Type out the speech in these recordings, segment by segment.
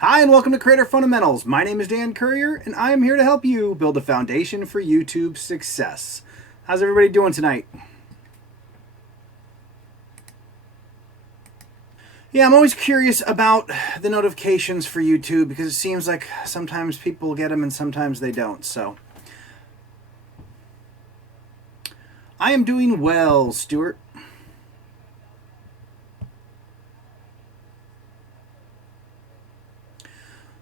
Hi and welcome to Creator Fundamentals. My name is Dan Currier and I am here to help you build a foundation for YouTube success. How's everybody doing tonight? Yeah, I'm always curious about the notifications for YouTube because it seems like sometimes people get them and sometimes they don't. So I am doing well, Stuart.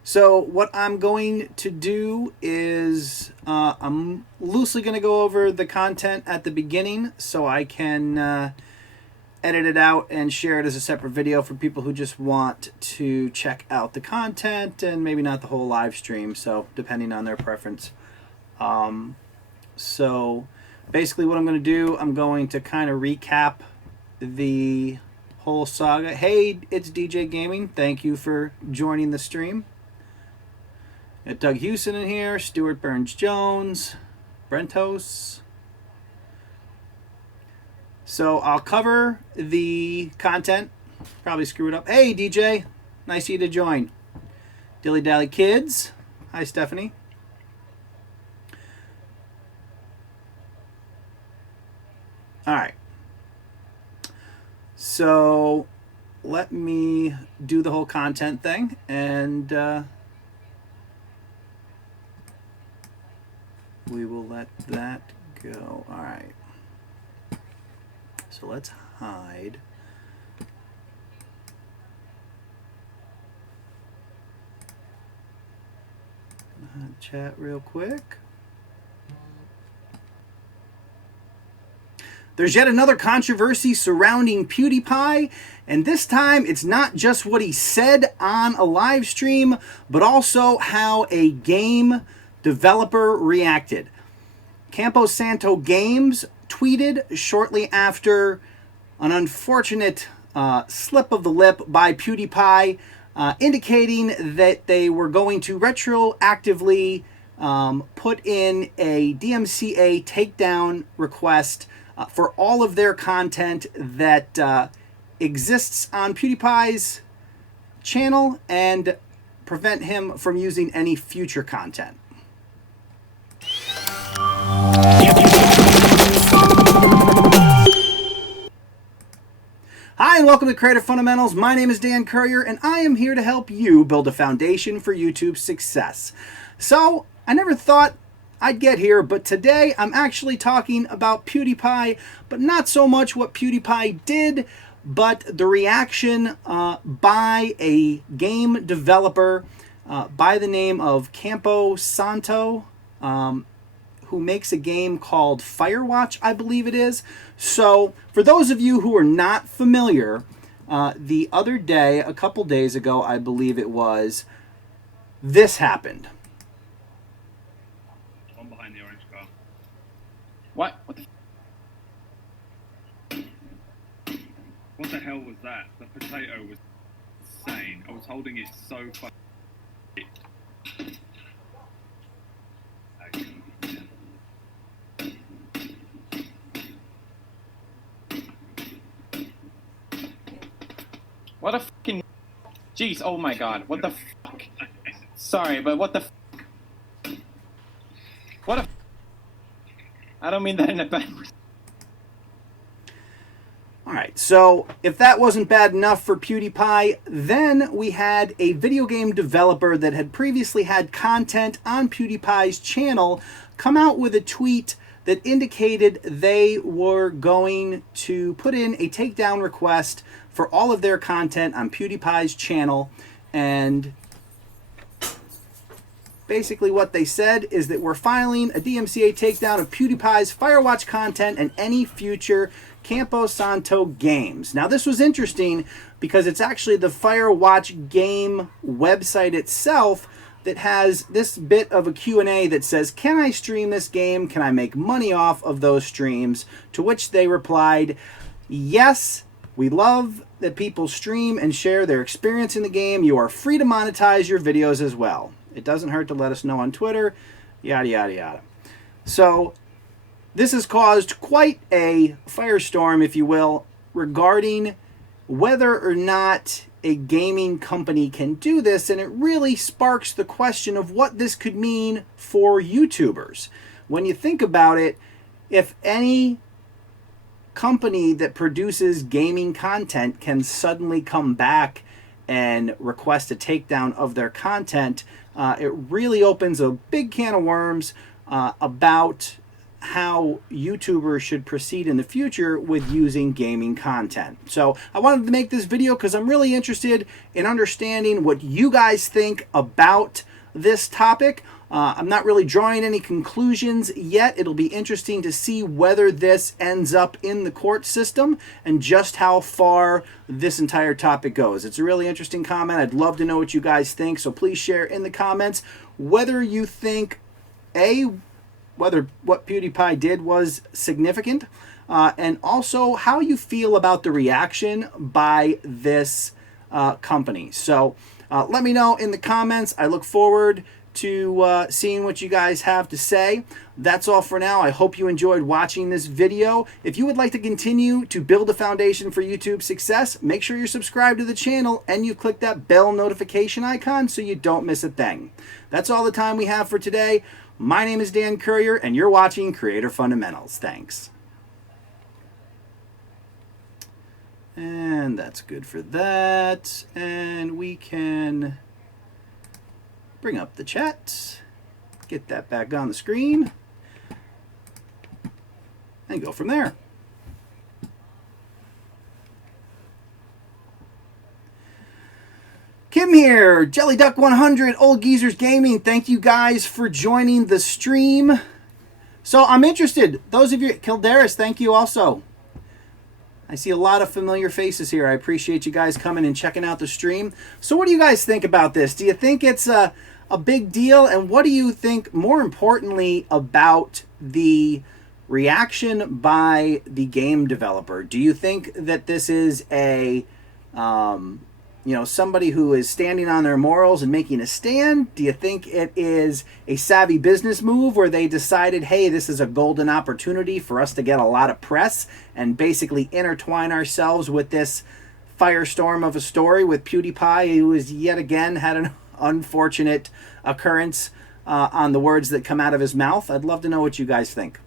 So what I'm going to do is I'm loosely going to go over the content at the beginning so I can edit it out and share it as a separate video for people who just want to check out the content and maybe not the whole live stream, so depending on their preference. So basically what I'm going to do, I'm going to kind of recap the whole saga. Hey, it's DJ Gaming. Thank you for joining the stream. Got Doug Houston in here, Stuart Burns-Jones, Brentos. So I'll cover the content, probably screw it up. Hey DJ, nice of you to join. Dilly Dally Kids, hi Stephanie. All right, so let me do the whole content thing and we will let that go. All right. So let's hide. Chat real quick. There's yet another controversy surrounding PewDiePie, and this time it's not just what he said on a live stream, but also how a game developer reacted. Campo Santo Games tweeted shortly after an unfortunate slip of the lip by PewDiePie, indicating that they were going to retroactively put in a DMCA takedown request for all of their content that exists on PewDiePie's channel and prevent him from using any future content. Hi and welcome to Creator Fundamentals. My name is Dan Currier and I am here to help you build a foundation for YouTube success. So, I never thought I'd get here, but today I'm actually talking about PewDiePie, but not so much what PewDiePie did, but the reaction by a game developer by the name of Campo Santo, who makes a game called Firewatch, I believe it is. So, for those of you who are not familiar, the other day, a couple days ago, I believe it was, this happened. One behind the orange car. What? What the hell was that? The potato was insane. I was holding it so fucking. What a fucking... Jeez, oh my god, what the fuck? Sorry, but what the fuck? What a... I don't mean that in a bad... Alright, so if that wasn't bad enough for PewDiePie, then we had a video game developer that had previously had content on PewDiePie's channel come out with a tweet that indicated they were going to put in a takedown request for all of their content on PewDiePie's channel. And basically what they said is that we're filing a DMCA takedown of PewDiePie's Firewatch content and any future Campo Santo games. Now this was interesting because it's actually the Firewatch game website itself that has this bit of a Q&A that says, can I stream this game? Can I make money off of those streams? To which they replied, yes, we love that people stream and share their experience in the game. You are free to monetize your videos as well. It doesn't hurt to let us know on Twitter, yada, yada, yada. So this has caused quite a firestorm, if you will, regarding whether or not a gaming company can do this, and it really sparks the question of what this could mean for YouTubers. When you think about it, if any company that produces gaming content can suddenly come back and request a takedown of their content, it really opens a big can of worms about how YouTubers should proceed in the future with using gaming content. So I wanted to make this video because I'm really interested in understanding what you guys think about this topic. I'm not really drawing any conclusions yet. It'll be interesting to see whether this ends up in the court system and just how far this entire topic goes. It's a really interesting comment. I'd love to know what you guys think, so please share in the comments whether you think whether what PewDiePie did was significant, and also how you feel about the reaction by this company. So let me know in the comments. I look forward to seeing what you guys have to say. That's all for now. I hope you enjoyed watching this video. If you would like to continue to build a foundation for YouTube success, make sure you're subscribed to the channel and you click that bell notification icon so you don't miss a thing. That's all the time we have for today. My name is Dan Currier, and you're watching Creator Fundamentals. Thanks. And that's good for that. And we can bring up the chat, get that back on the screen, and go from there. Kim here, Jelly Duck 100, Old Geezers Gaming. Thank you guys for joining the stream. So I'm interested. Those of you, Kjpargeter, thank you also. I see a lot of familiar faces here. I appreciate you guys coming and checking out the stream. So what do you guys think about this? Do you think it's a big deal? And what do you think, more importantly, about the reaction by the game developer? Do you think that this is a somebody who is standing on their morals and making a stand? Do you think it is a savvy business move where they decided, hey, this is a golden opportunity for us to get a lot of press and basically intertwine ourselves with this firestorm of a story with PewDiePie, who has yet again had an unfortunate occurrence on the words that come out of his mouth? I'd love to know what you guys think.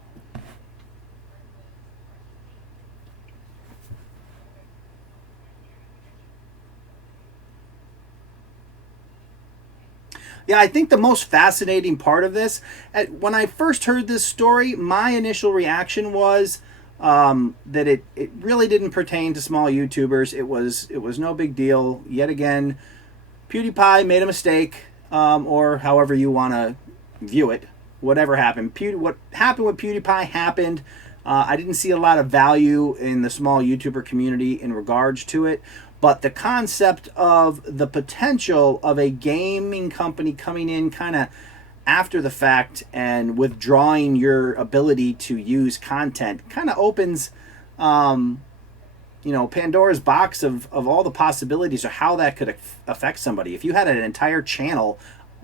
Yeah, I think the most fascinating part of this, when I first heard this story, my initial reaction was that it really didn't pertain to small YouTubers. It was no big deal. Yet again, PewDiePie made a mistake, or however you want to view it. Whatever happened. What happened with PewDiePie happened. I didn't see a lot of value in the small YouTuber community in regards to it. But the concept of the potential of a gaming company coming in kind of after the fact and withdrawing your ability to use content kind of opens, Pandora's box of all the possibilities of how that could affect somebody. If you had an entire channel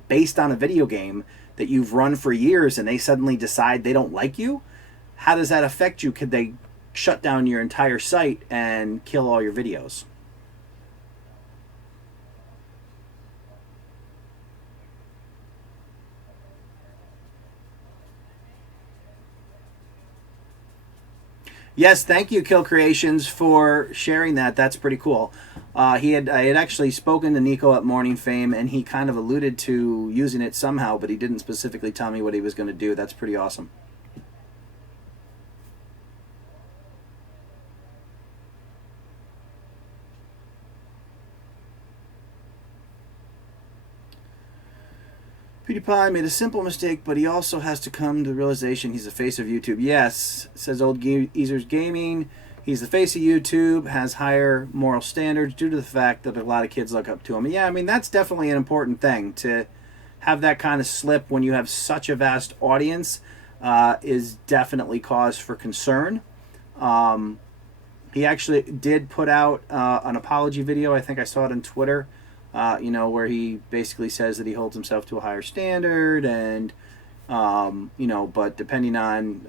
based on a video game that you've run for years and they suddenly decide they don't like you, how does that affect you? Could they shut down your entire site and kill all your videos? Yes, thank you, Kill Creations, for sharing that. That's pretty cool. I had actually spoken to Nico at Morning Fame, and he kind of alluded to using it somehow, but he didn't specifically tell me what he was going to do. That's pretty awesome. PewDiePie made a simple mistake, but he also has to come to the realization he's the face of YouTube. Yes, says Old Geezers Gaming. He's the face of YouTube, has higher moral standards due to the fact that a lot of kids look up to him. Yeah, I mean, that's definitely an important thing. To have that kind of slip when you have such a vast audience is definitely cause for concern. He actually did put out an apology video. I think I saw it on Twitter. Where he basically says that he holds himself to a higher standard, and but depending on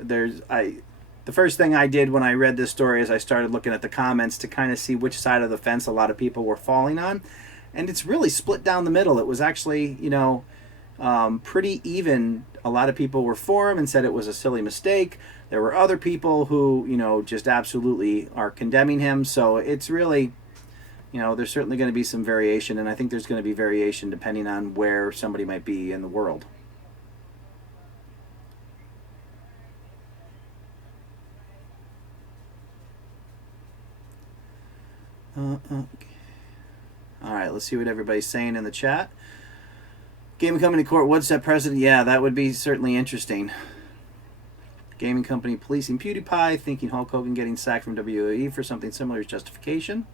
the first thing I did when I read this story is I started looking at the comments to kind of see which side of the fence a lot of people were falling on. And it's really split down the middle. It was actually, pretty even. A lot of people were for him and said it was a silly mistake. There were other people who, just absolutely are condemning him. So it's really, there's certainly going to be some variation. And I think there's going to be variation depending on where somebody might be in the world. Okay. All right, let's see what everybody's saying in the chat. Gaming company court would set precedent. Yeah, that would be certainly interesting. Gaming company policing PewDiePie, thinking Hulk Hogan getting sacked from WWE for something similar is justification.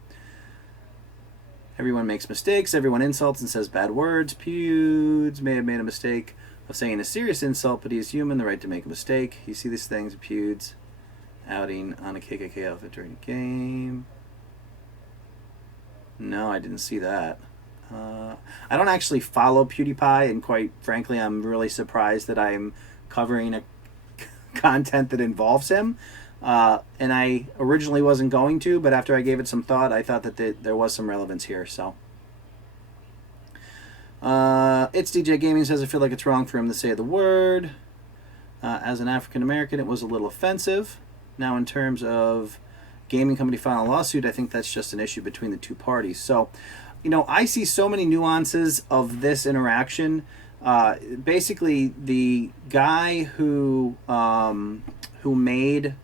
Everyone makes mistakes. Everyone insults and says bad words. Pewds may have made a mistake of saying a serious insult, but he is human, the right to make a mistake. You see these things, Pewds outing on a KKK outfit during a game. No, I didn't see that. I don't actually follow PewDiePie, and quite frankly, I'm really surprised that I'm covering a content that involves him. And I originally wasn't going to, but after I gave it some thought, I thought that there was some relevance here. So, It's DJ Gaming says, I feel like it's wrong for him to say the word. As an African American, it was a little offensive. Now, in terms of gaming company filing a lawsuit, I think that's just an issue between the two parties. So, I see so many nuances of this interaction. Basically, the guy who made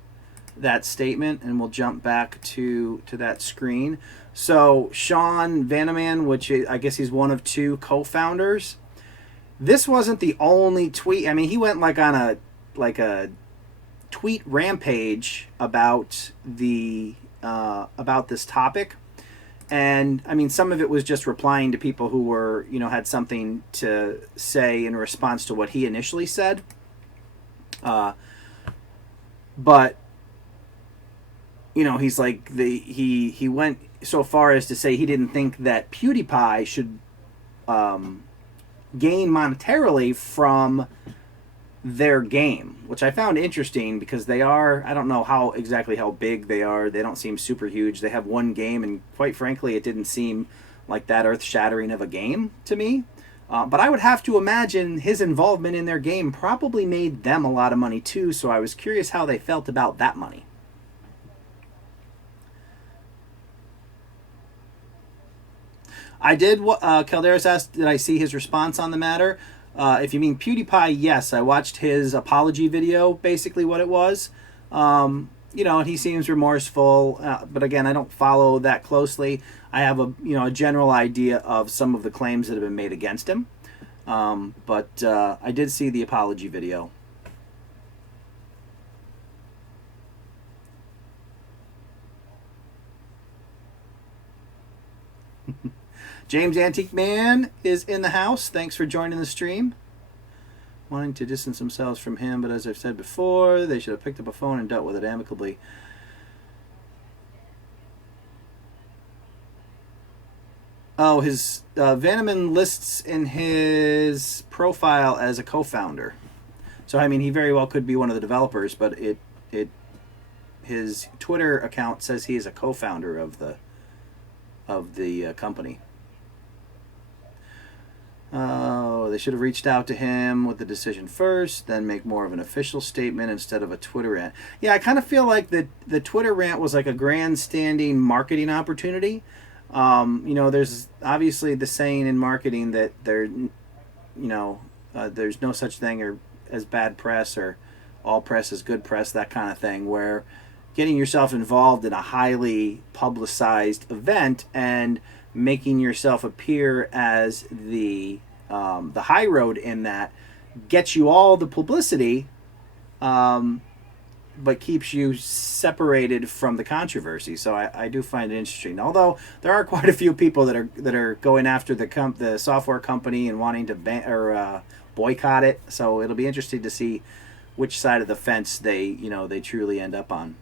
that statement, and we'll jump back to that screen. So, Sean Vanaman, which I guess he's one of two co-founders. This wasn't the only tweet. I mean, he went on a tweet rampage about this topic. And I mean, some of it was just replying to people who were, had something to say in response to what he initially said. But he's like he went so far as to say he didn't think that PewDiePie should gain monetarily from their game, which I found interesting because they are, I don't know exactly how big they are. They don't seem super huge. They have one game, and quite frankly, it didn't seem like that earth-shattering of a game to me. But I would have to imagine his involvement in their game probably made them a lot of money too, so I was curious how they felt about that money. I did, Kjpargeter asked, did I see his response on the matter? If you mean PewDiePie, yes. I watched his apology video, basically what it was. And he seems remorseful, but again, I don't follow that closely. I have a general idea of some of the claims that have been made against him. But I did see the apology video. James Antique Man is in the house. Thanks for joining the stream. Wanting to distance themselves from him, but as I've said before, they should have picked up a phone and dealt with it amicably. Oh, his Vanaman lists in his profile as a co-founder. So I mean, he very well could be one of the developers, but his Twitter account says he is a co-founder of the company. Oh, they should have reached out to him with the decision first, then make more of an official statement instead of a Twitter rant. Yeah, I kind of feel like the Twitter rant was like a grandstanding marketing opportunity. There's obviously the saying in marketing that there's no such thing as bad press, or all press is good press, that kind of thing, where getting yourself involved in a highly publicized event and making yourself appear as the high road in that gets you all the publicity, but keeps you separated from the controversy. So I do find it interesting. Although there are quite a few people that are going after the software company and wanting to boycott it. So it'll be interesting to see which side of the fence they truly end up on.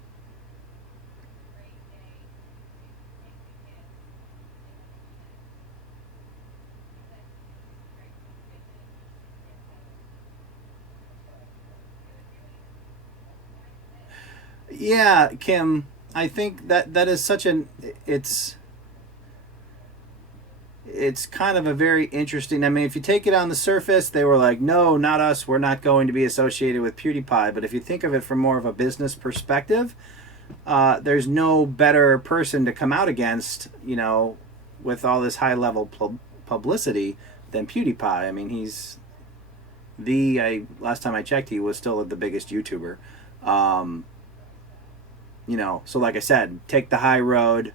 Yeah, Kim, I think that is such an it's kind of a very interesting. I mean, if you take it on the surface, they were like, "No, not us. We're not going to be associated with PewDiePie." But if you think of it from more of a business perspective, there's no better person to come out against, with all this high level publicity than PewDiePie. I mean, he's last time I checked, he was still the biggest YouTuber. So like I said, take the high road,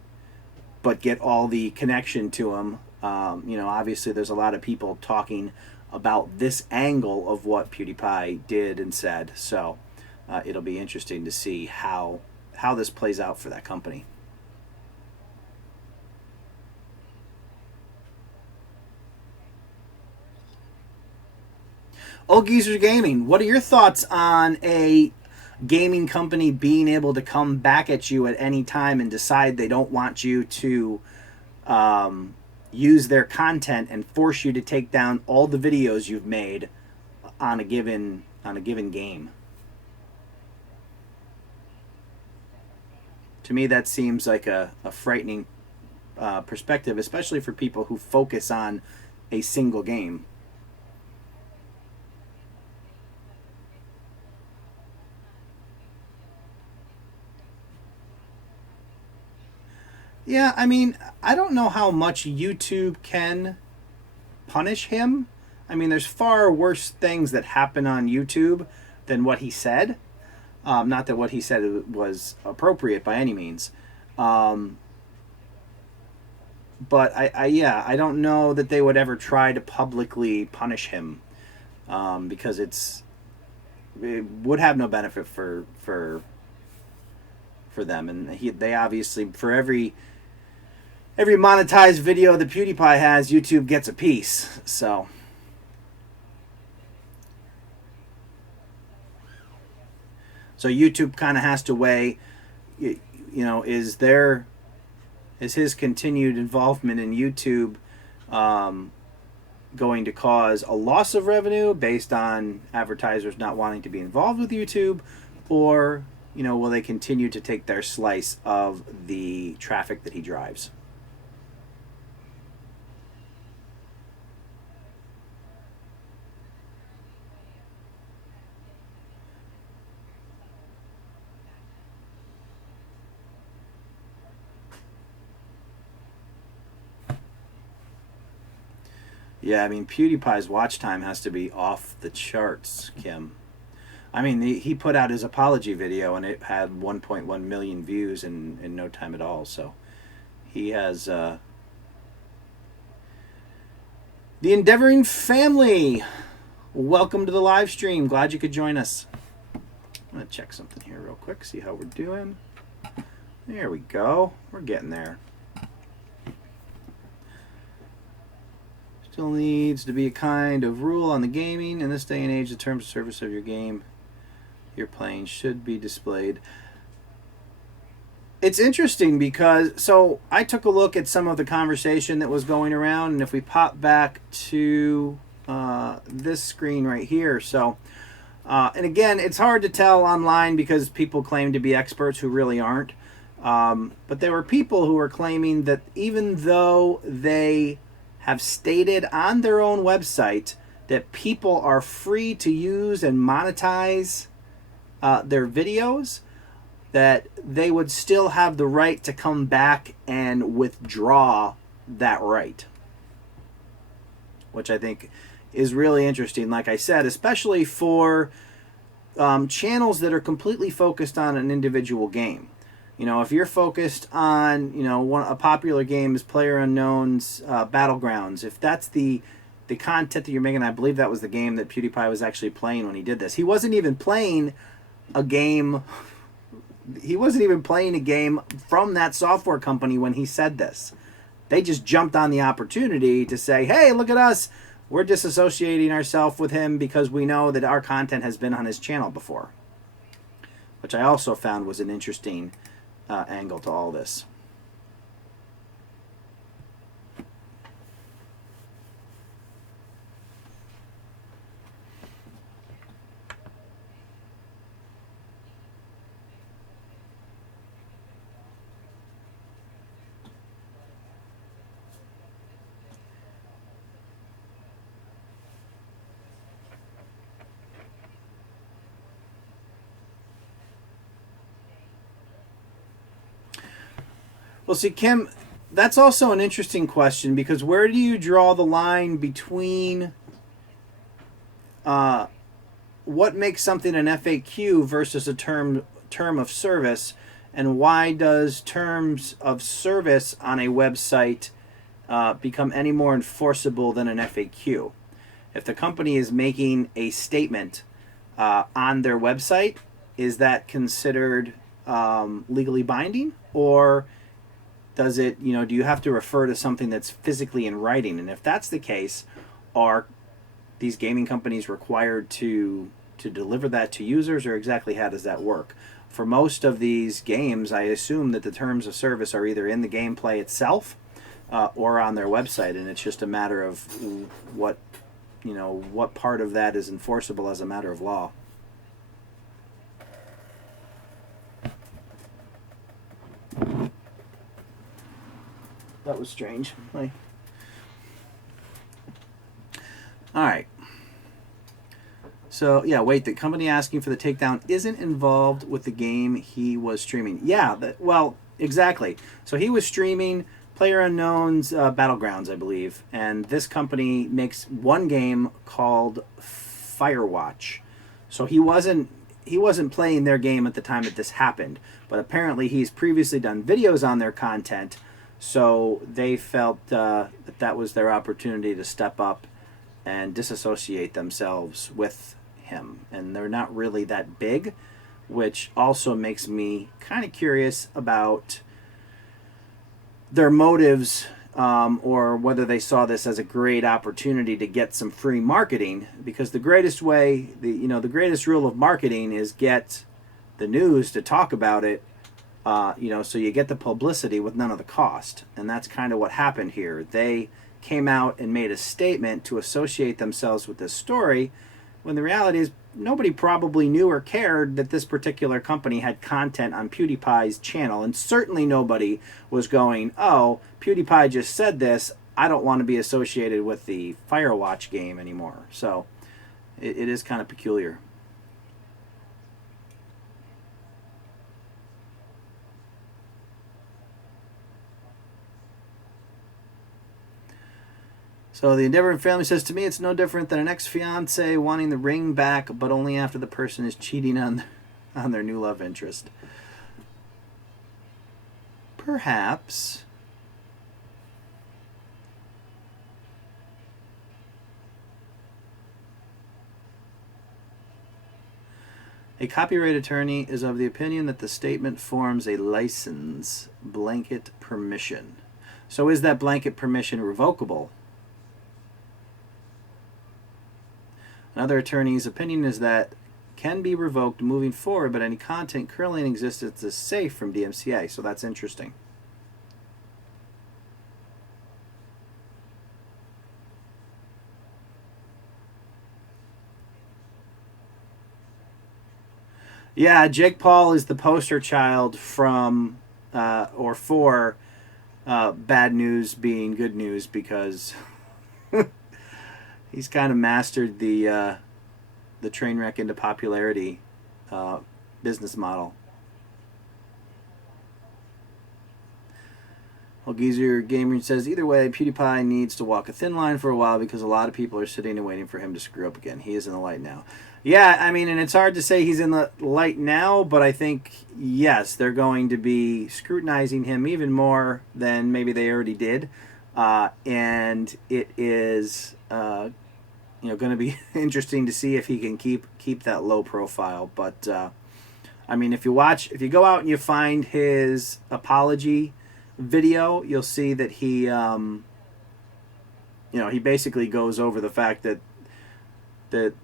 but get all the connection to him. Obviously there's a lot of people talking about this angle of what PewDiePie did and said. So it'll be interesting to see how this plays out for that company. Old Geezer Gaming, what are your thoughts on a gaming company being able to come back at you at any time and decide they don't want you to use their content and force you to take down all the videos you've made on a given game? To me, that seems like a frightening perspective, especially for people who focus on a single game. Yeah, I mean, I don't know how much YouTube can punish him. I mean, there's far worse things that happen on YouTube than what he said. Not that what he said was appropriate by any means. But I don't know that they would ever try to publicly punish him, because it would have no benefit for them, and they obviously, for every monetized video that PewDiePie has, YouTube gets a piece. So YouTube kind of has to weigh, is his continued involvement in YouTube going to cause a loss of revenue based on advertisers not wanting to be involved with YouTube, or will they continue to take their slice of the traffic that he drives? Yeah, I mean, PewDiePie's watch time has to be off the charts, Kim. I mean, he put out his apology video and it had 1.1 million views in no time at all. So he has the Endeavoring family. Welcome to the live stream. Glad you could join us. I'm going to check something here real quick, see how we're doing. There we go. We're getting there. Still needs to be a kind of rule on the gaming. In this day and age, the terms of service of your game you're playing should be displayed. It's interesting because, so I took a look at some of the conversation that was going around, and if we pop back to this screen right here, so and again, it's hard to tell online because people claim to be experts who really aren't, but there were people who were claiming that even though they have stated on their own website that people are free to use and monetize their videos, that they would still have the right to come back and withdraw that right, which I think is really interesting. Like I said, especially for channels that are completely focused on an individual game. If you're focused on, a popular game is PlayerUnknown's Battlegrounds, if that's the content that you're making, I believe that was the game that PewDiePie was actually playing when he did this. He wasn't even playing a game. He wasn't even playing a game from that software company when he said this. They just jumped on the opportunity to say, hey, look at us. We're disassociating ourselves with him because we know that our content has been on his channel before. Which I also found was an interesting angle to all this. Well, see, Kim, that's also an interesting question, because where do you draw the line between what makes something an FAQ versus a term of service, and why does terms of service on a website become any more enforceable than an FAQ? If the company is making a statement on their website, is that considered legally binding, or does it, you know, do you have to refer to something that's physically in writing? And if that's the case, are these gaming companies required to deliver that to users, or exactly how does that work? For most of these games, I assume that the terms of service are either in the gameplay itself or on their website, and it's just a matter of what, you know, what part of that is enforceable as a matter of law. That was strange. Like, all right. So, yeah, wait, the company asking for the takedown isn't involved with the game he was streaming. Yeah, well, exactly. So he was streaming PlayerUnknown's Battlegrounds, I believe, and this company makes one game called Firewatch. So he wasn't playing their game at the time that this happened, but apparently he's previously done videos on their content, so they felt that was their opportunity to step up and disassociate themselves with him. And they're not really that big, which also makes me kind of curious about their motives, or whether they saw this as a great opportunity to get some free marketing, because the greatest way, the greatest rule of marketing is get the news to talk about it, so you get the publicity with none of the cost. And that's kind of what happened here. They came out and made a statement to associate themselves with this story, when the reality is nobody probably knew or cared that this particular company had content on PewDiePie's channel, and certainly nobody was going, oh, PewDiePie just said this, I don't want to be associated with the Firewatch game anymore. So it is kind of peculiar. So the Endeavor family says, to me, it's no different than an ex-fiance wanting the ring back, but only after the person is cheating on their new love interest. Perhaps. A copyright attorney is of the opinion that the statement forms a license blanket permission. So is that blanket permission revocable? Another attorney's opinion is that can be revoked moving forward, but any content currently in existence is safe from DMCA. So that's interesting. Yeah, Jake Paul is the poster child from for bad news being good news, because he's kind of mastered the train wreck into popularity business model. Well, Geezer Gamer says, either way, PewDiePie needs to walk a thin line for a while, because a lot of people are sitting and waiting for him to screw up again. He is in the light now. Yeah, I mean, and it's hard to say he's in the light now, but I think, yes, they're going to be scrutinizing him even more than maybe they already did. And it is going to be interesting to see if he can keep that low profile. But I mean, if you go out and you find his apology video, you'll see that he he basically goes over the fact that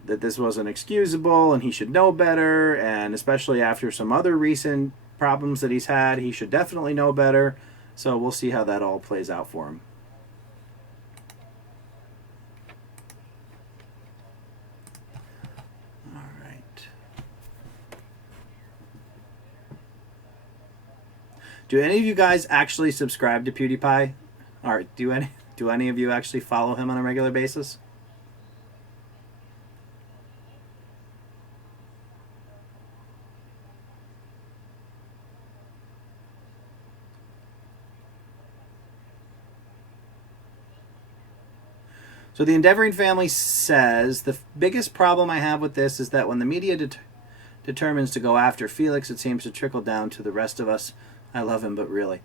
this wasn't excusable and he should know better, and especially after some other recent problems that he's had, he should definitely know better. So we'll see how that all plays out for him. Do any of you guys actually subscribe to PewDiePie? Or do any of you actually follow him on a regular basis? So the Endeavoring family says, the biggest problem I have with this is that when the media determines to go after Felix, it seems to trickle down to the rest of us. I love him, but really.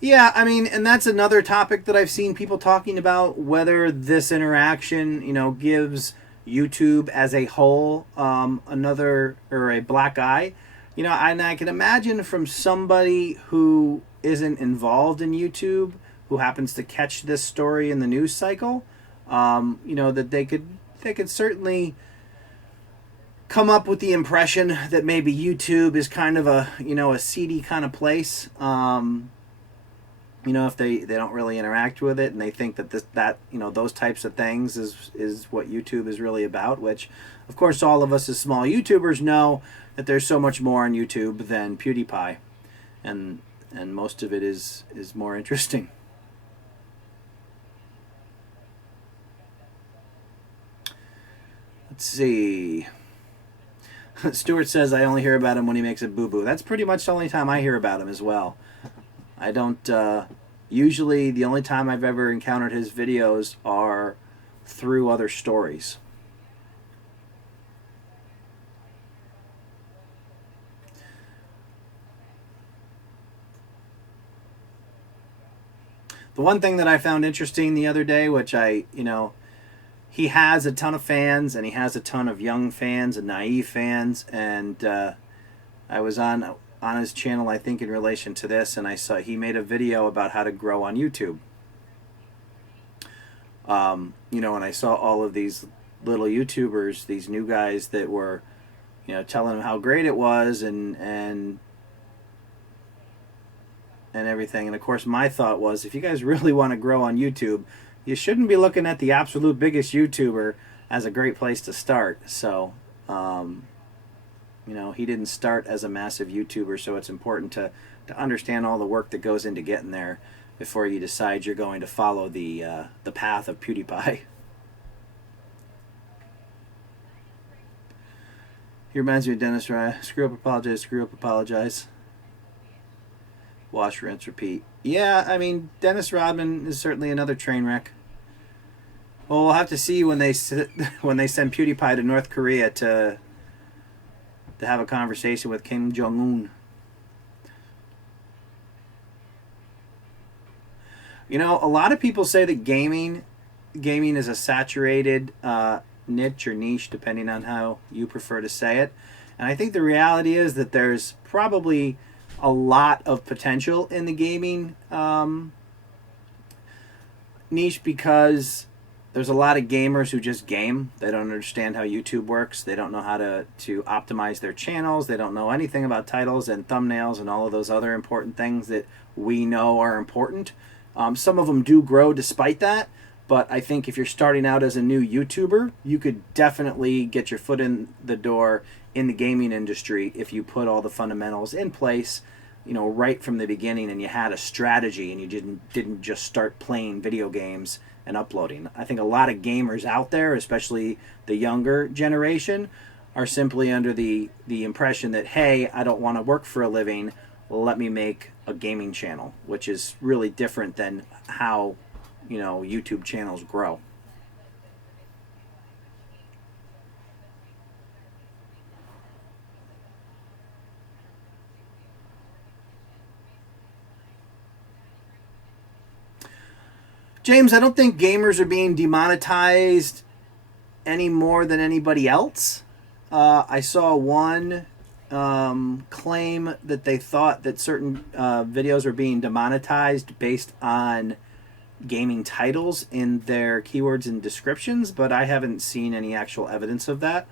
Yeah, I mean, and that's another topic that I've seen people talking about, whether this interaction, you know, gives YouTube as a whole another, or a black eye. You know, and I can imagine from somebody who isn't involved in YouTube, who happens to catch this story in the news cycle, you know, that they could certainly come up with the impression that maybe YouTube is kind of a, you know, a seedy kind of place. You know, if they don't really interact with it, and they think that you know, those types of things is what YouTube is really about, which of course all of us as small YouTubers know that there's so much more on YouTube than PewDiePie, and most of it is more interesting. Let's see. Stuart says, I only hear about him when he makes a boo-boo. That's pretty much the only time I hear about him as well. I don't, usually the only time I've ever encountered his videos are through other stories. The one thing that I found interesting the other day, which you know, he has a ton of fans, and he has a ton of young fans and naive fans, and I was on his channel, I think, in relation to this, and I saw he made a video about how to grow on YouTube. You know, and I saw all of these little YouTubers, these new guys that were, you know, telling him how great it was, and everything. And of course, my thought was, if you guys really want to grow on YouTube, you shouldn't be looking at the absolute biggest YouTuber as a great place to start. So, you know, he didn't start as a massive YouTuber, so it's important to understand all the work that goes into getting there before you decide you're going to follow the path of PewDiePie. He reminds me of Dennis Rye. Screw up, apologize, screw up, apologize. Wash, rinse, repeat. Yeah, I mean, Dennis Rodman is certainly another train wreck. Well, we'll have to see when they send PewDiePie to North Korea to have a conversation with Kim Jong-un. You know, a lot of people say that gaming is a saturated niche or niche, depending on how you prefer to say it. And I think the reality is that there's probably a lot of potential in the gaming niche, because there's a lot of gamers who just game. They don't understand how YouTube works. They don't know how to optimize their channels. They don't know anything about titles and thumbnails and all of those other important things that we know are important. Some of them do grow despite that, but I think if you're starting out as a new YouTuber, you could definitely get your foot in the door in the gaming industry if you put all the fundamentals in place, you know, right from the beginning, and you had a strategy, and you didn't just start playing video games and uploading. I think a lot of gamers out there, especially the younger generation, are simply under the impression that, hey, I don't want to work for a living, let me make a gaming channel, which is really different than how, you know, YouTube channels grow. James, I don't think gamers are being demonetized any more than anybody else. I saw one claim that they thought that certain videos are being demonetized based on gaming titles in their keywords and descriptions, but I haven't seen any actual evidence of that.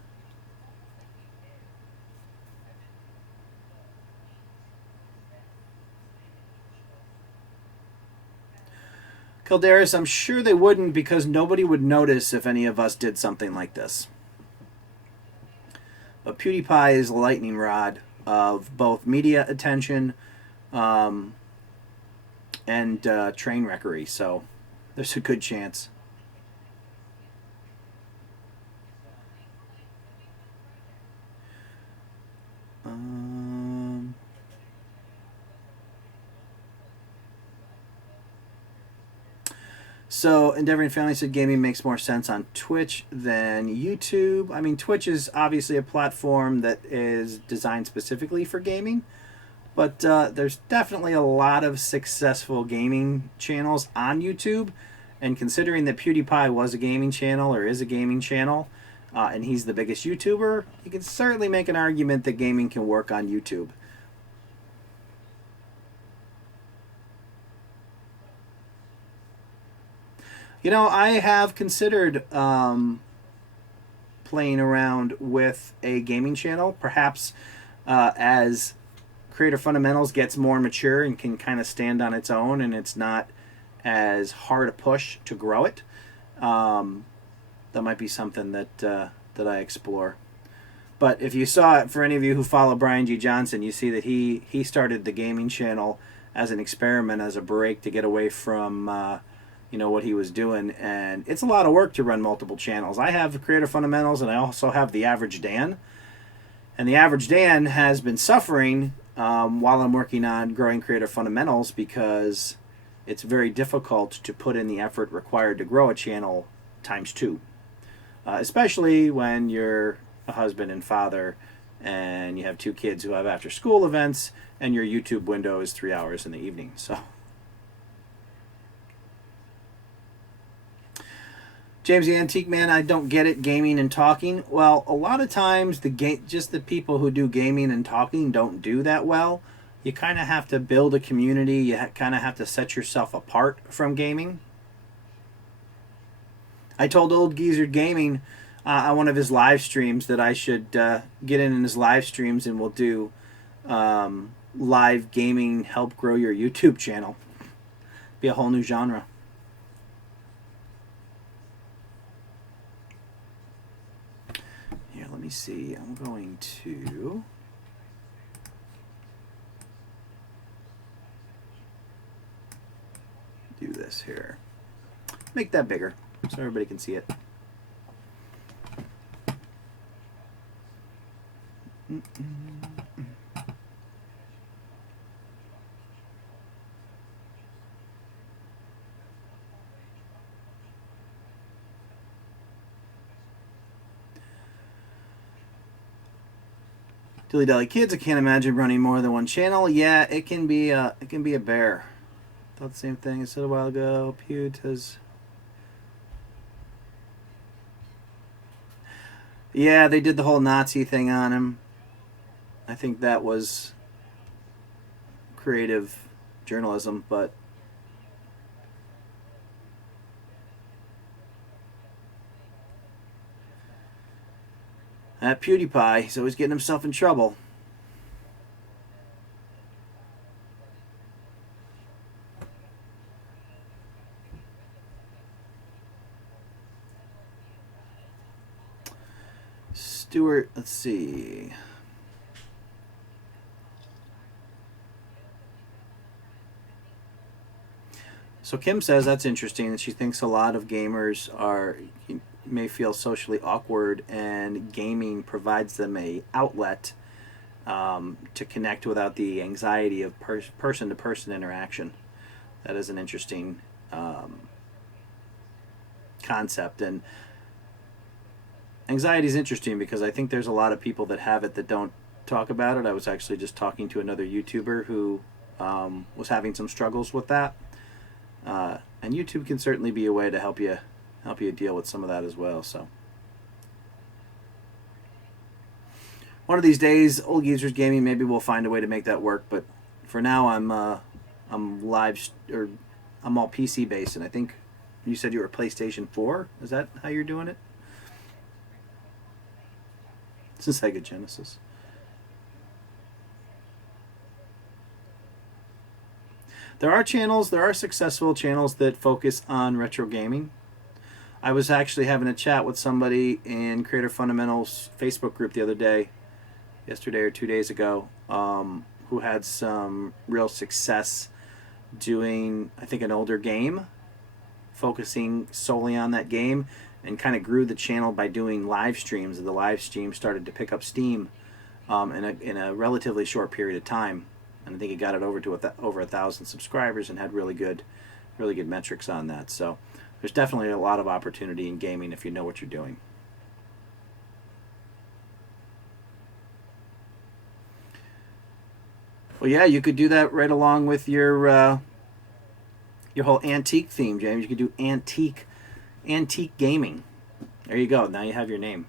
Kildaris, I'm sure they wouldn't, because nobody would notice if any of us did something like this. But PewDiePie is a lightning rod of both media attention and train wreckery, so there's a good chance. So, Endeavoring Family said gaming makes more sense on Twitch than YouTube. I mean, Twitch is obviously a platform that is designed specifically for gaming, but there's definitely a lot of successful gaming channels on YouTube. And considering that PewDiePie was a gaming channel or is a gaming channel, and he's the biggest YouTuber, you can certainly make an argument that gaming can work on YouTube. You know, I have considered playing around with a gaming channel, perhaps as CreatorFundamentals gets more mature and can kind of stand on its own, and it's not as hard a push to grow it. That might be something that that I explore. But if you saw it, for any of you who follow Brian G. Johnson, you see that he started the gaming channel as an experiment, as a break to get away from you know, what he was doing. And it's a lot of work to run multiple channels. I have CreatorFundamentals, and I also have The Average Dan. And The Average Dan has been suffering while I'm working on growing CreatorFundamentals, because it's very difficult to put in the effort required to grow a channel times two. Especially when you're a husband and father and you have two kids who have after school events and your YouTube window is 3 hours in the evening. So James the Antique Man, I don't get it, gaming and talking. Well, a lot of times just the people who do gaming and talking don't do that well. You kind of have to build a community. You kind of have to set yourself apart from gaming. I told Old Geezer Gaming on one of his live streams that I should get in his live streams, and we'll do live gaming, help grow your YouTube channel. Be a whole new genre. Here, let me see. I'm going to do this here. Make that bigger so everybody can see it. Dilly Dally Kids, I can't imagine running more than one channel. Yeah, it can be a bear. Thought the same thing I said a while ago. Pew does. Yeah, they did the whole Nazi thing on him. I think that was creative journalism, but that PewDiePie, he's always getting himself in trouble. Stuart, let's see. So Kim says that's interesting, that she thinks a lot of gamers may feel socially awkward, and gaming provides them a outlet to connect without the anxiety of person-to-person interaction. That is an interesting concept. And anxiety is interesting because I think there's a lot of people that have it that don't talk about it. I was actually just talking to another YouTuber who was having some struggles with that. And YouTube can certainly be a way to help you deal with some of that as well. So one of these days, Old Geezers Gaming, maybe we'll find a way to make that work. But for now, I'm all PC based, and I think you said you were PlayStation 4. Is that how you're doing it? It's a Sega Genesis. There are successful channels that focus on retro gaming. I was actually having a chat with somebody in CreatorFundamentals Facebook group the other day, yesterday or 2 days ago, who had some real success doing, I think, an older game, focusing solely on that game, and kind of grew the channel by doing live streams. And the live stream started to pick up steam in a relatively short period of time. And I think he got it over to over 1,000 subscribers and had really good metrics on that. So There's definitely a lot of opportunity in gaming if you know what you're doing. Well, yeah, you could do that right along with your whole antique theme, James. You could do antique gaming. There you go. Now you have your name.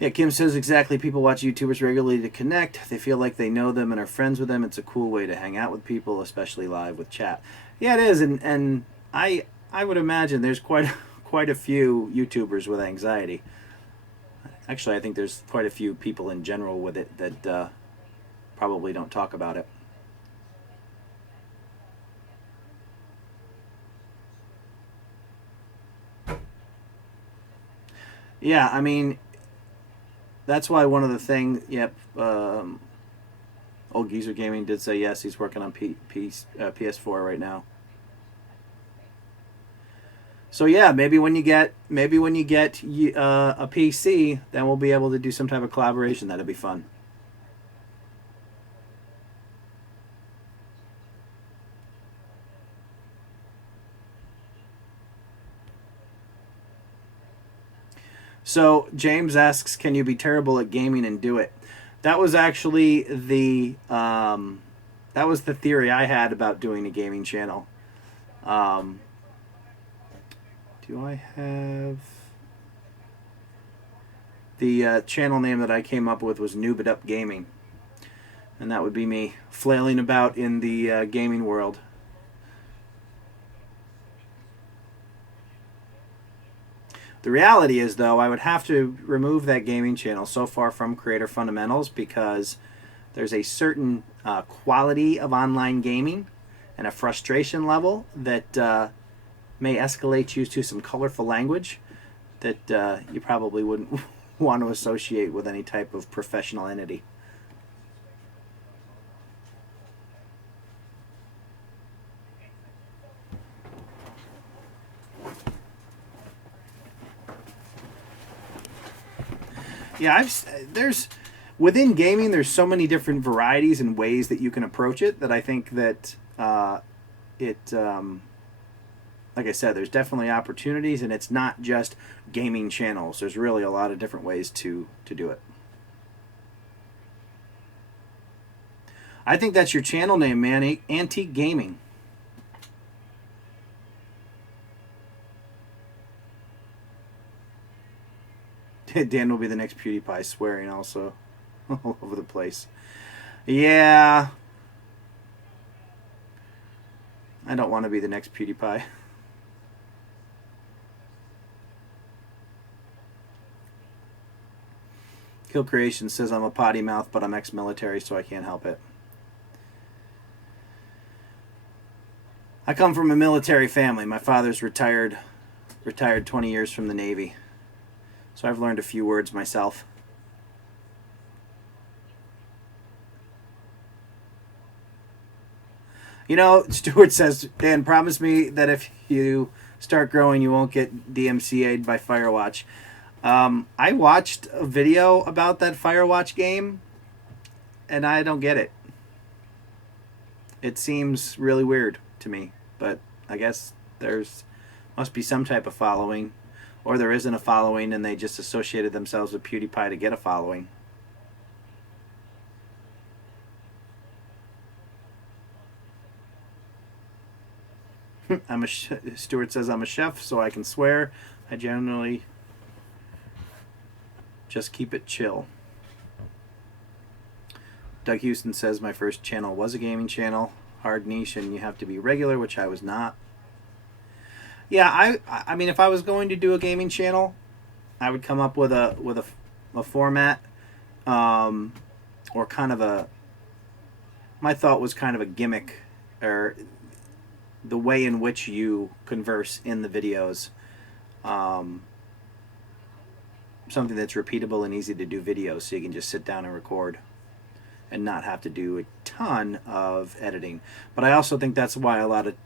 Yeah, Kim says exactly. People watch YouTubers regularly to connect. They feel like they know them and are friends with them. It's a cool way to hang out with people, especially live with chat. Yeah, it is, and I would imagine there's quite a few YouTubers with anxiety. Actually, I think there's quite a few people in general with it that probably don't talk about it. Yeah, I mean, that's why one of the things, yep, Old Geezer Gaming did say yes, he's working on PS4 right now. So yeah, maybe when you get a PC, then we'll be able to do some type of collaboration. That'd be fun. So James asks, "Can you be terrible at gaming and do it?" That was actually the theory I had about doing a gaming channel. Do I have the channel name that I came up with was Noob It Up Gaming, and that would be me flailing about in the gaming world. The reality is, though, I would have to remove that gaming channel so far from CreatorFundamentals because there's a certain quality of online gaming and a frustration level that may escalate you to some colorful language that you probably wouldn't want to associate with any type of professional entity. Yeah, within gaming, there's so many different varieties and ways that you can approach it that I think that like I said, there's definitely opportunities, and it's not just gaming channels. There's really a lot of different ways to do it. I think that's your channel name, man. Antique Gaming. Dan will be the next PewDiePie, swearing also all over the place. Yeah. I don't want to be the next PewDiePie. Kill Creation says I'm a potty mouth, but I'm ex-military, so I can't help it. I come from a military family. My father's retired 20 years from the Navy. So I've learned a few words myself. You know, Stuart says, Dan, promise me that if you start growing, you won't get DMCA'd by Firewatch. I watched a video about that Firewatch game, and I don't get it. It seems really weird to me, but I guess must be some type of following. Or there isn't a following and they just associated themselves with PewDiePie to get a following. Stuart says I'm a chef, so I can swear. I generally just keep it chill. Doug Houston says my first channel was a gaming channel. Hard niche and you have to be regular, which I was not. Yeah, I mean, if I was going to do a gaming channel, I would come up with a format, or kind of a. My thought was kind of a gimmick, or the way in which you converse in the videos. Something that's repeatable and easy to do videos, so you can just sit down and record, and not have to do a ton of editing. But I also think that's why a lot of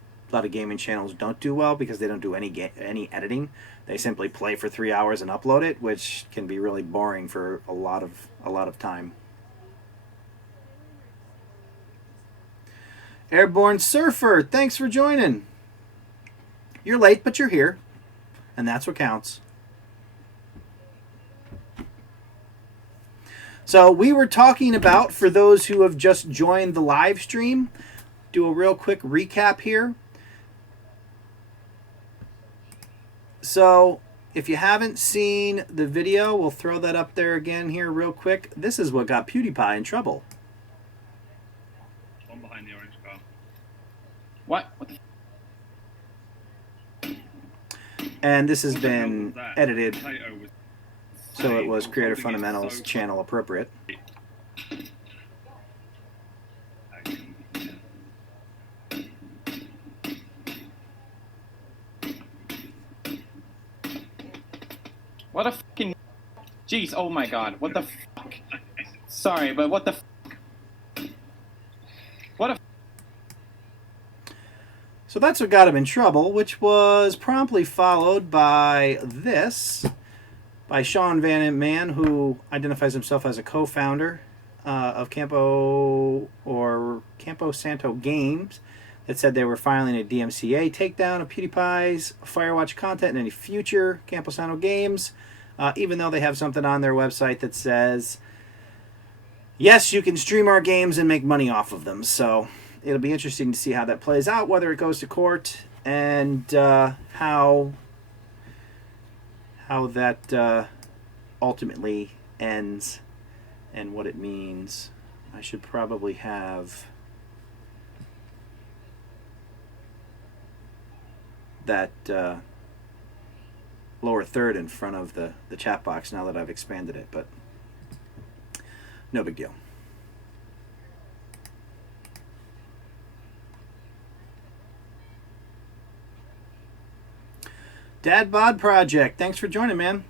gaming channels don't do well, because they don't do any editing. They simply play for 3 hours and upload it, which can be really boring for a lot of time. Airborne Surfer, thanks for joining. You're late, but you're here, and that's what counts. So we were talking about, for those who have just joined the live stream, do a real quick recap here. So if you haven't seen the video, we'll throw that up there again here real quick. This is what got PewDiePie in trouble. One behind the orange car. What? What the? And this has been edited, Potato was so it was insane. Creator I was holding it Fundamentals so channel appropriate. What a fucking. Jeez, oh my god, what the fuck? Sorry, but what the fuck? What a. So that's what got him in trouble, which was promptly followed by this, by Sean Vanaman, who identifies himself as a co-founder of Campo Santo Games, that said they were filing a DMCA takedown of PewDiePie's Firewatch content and any future Campo Santo games, even though they have something on their website that says, yes, you can stream our games and make money off of them. So it'll be interesting to see how that plays out, whether it goes to court, and how that ultimately ends and what it means. I should probably have that lower third in front of the chat box now that I've expanded it, but no big deal. Dad Bod Project, thanks for joining, man.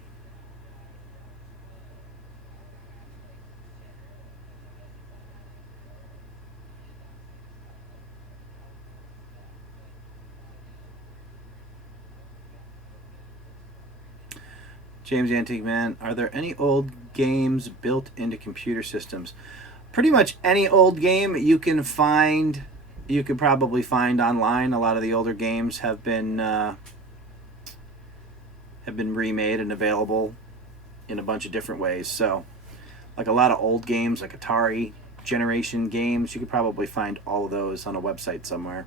James Antique Man, are there any old games built into computer systems? Pretty much any old game you can find, you could probably find online. A lot of the older games have been remade and available in a bunch of different ways. So, like a lot of old games, like Atari generation games, you could probably find all of those on a website somewhere.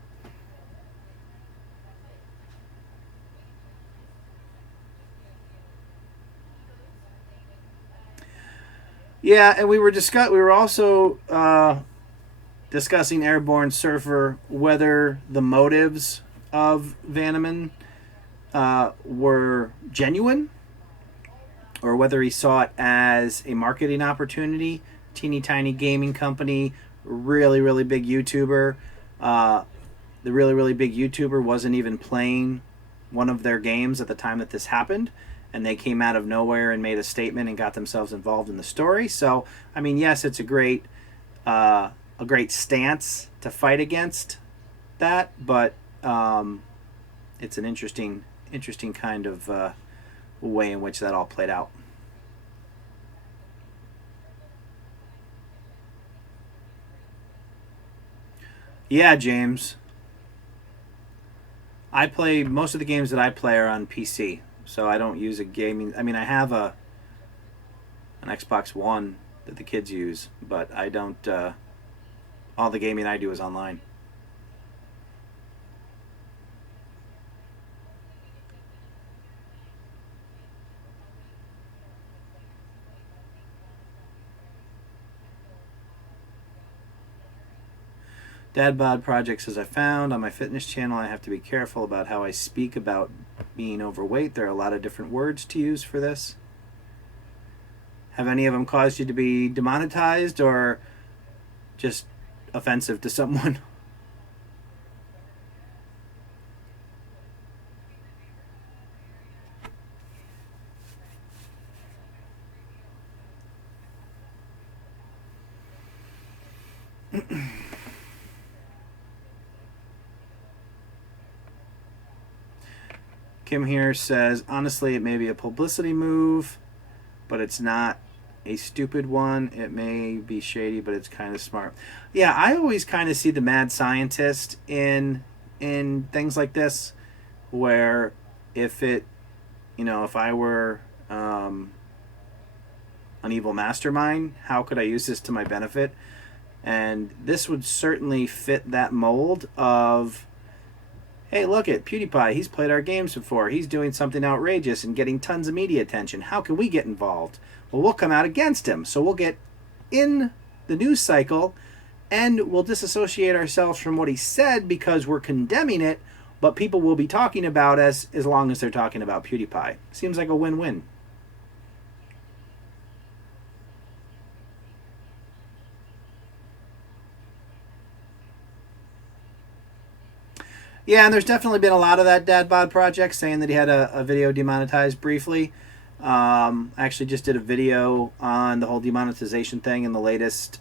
Yeah, and we were also discussing Airborne Surfer, whether the motives of Vanaman were genuine, or whether he saw it as a marketing opportunity. Teeny tiny gaming company, really, really big YouTuber. The really, really big YouTuber wasn't even playing one of their games at the time that this happened, and they came out of nowhere and made a statement and got themselves involved in the story. So, I mean, yes, it's a great stance to fight against that, but it's an interesting kind of way in which that all played out. Yeah, James. I play, most of the games that I play are on PC, so I don't use a gaming. I mean, I have an Xbox One that the kids use, but I don't. All the gaming I do is online. Dad Bod Project says, I found on my fitness channel I have to be careful about how I speak about being overweight. There are a lot of different words to use for this. Have any of them caused you to be demonetized or just offensive to someone? Kim here says, honestly, it may be a publicity move, but it's not a stupid one. It may be shady, but it's kind of smart. Yeah, I always kind of see the mad scientist in things like this, where if it, if I were an evil mastermind, how could I use this to my benefit? And this would certainly fit that mold of, hey, look at PewDiePie. He's played our games before. He's doing something outrageous and getting tons of media attention. How can we get involved? Well, we'll come out against him. So we'll get in the news cycle and we'll disassociate ourselves from what he said because we're condemning it, but people will be talking about us as long as they're talking about PewDiePie. Seems like a win-win. Yeah, and there's definitely been a lot of that dad bod project saying that he had a video demonetized briefly. I actually just did a video on the whole demonetization thing and the latest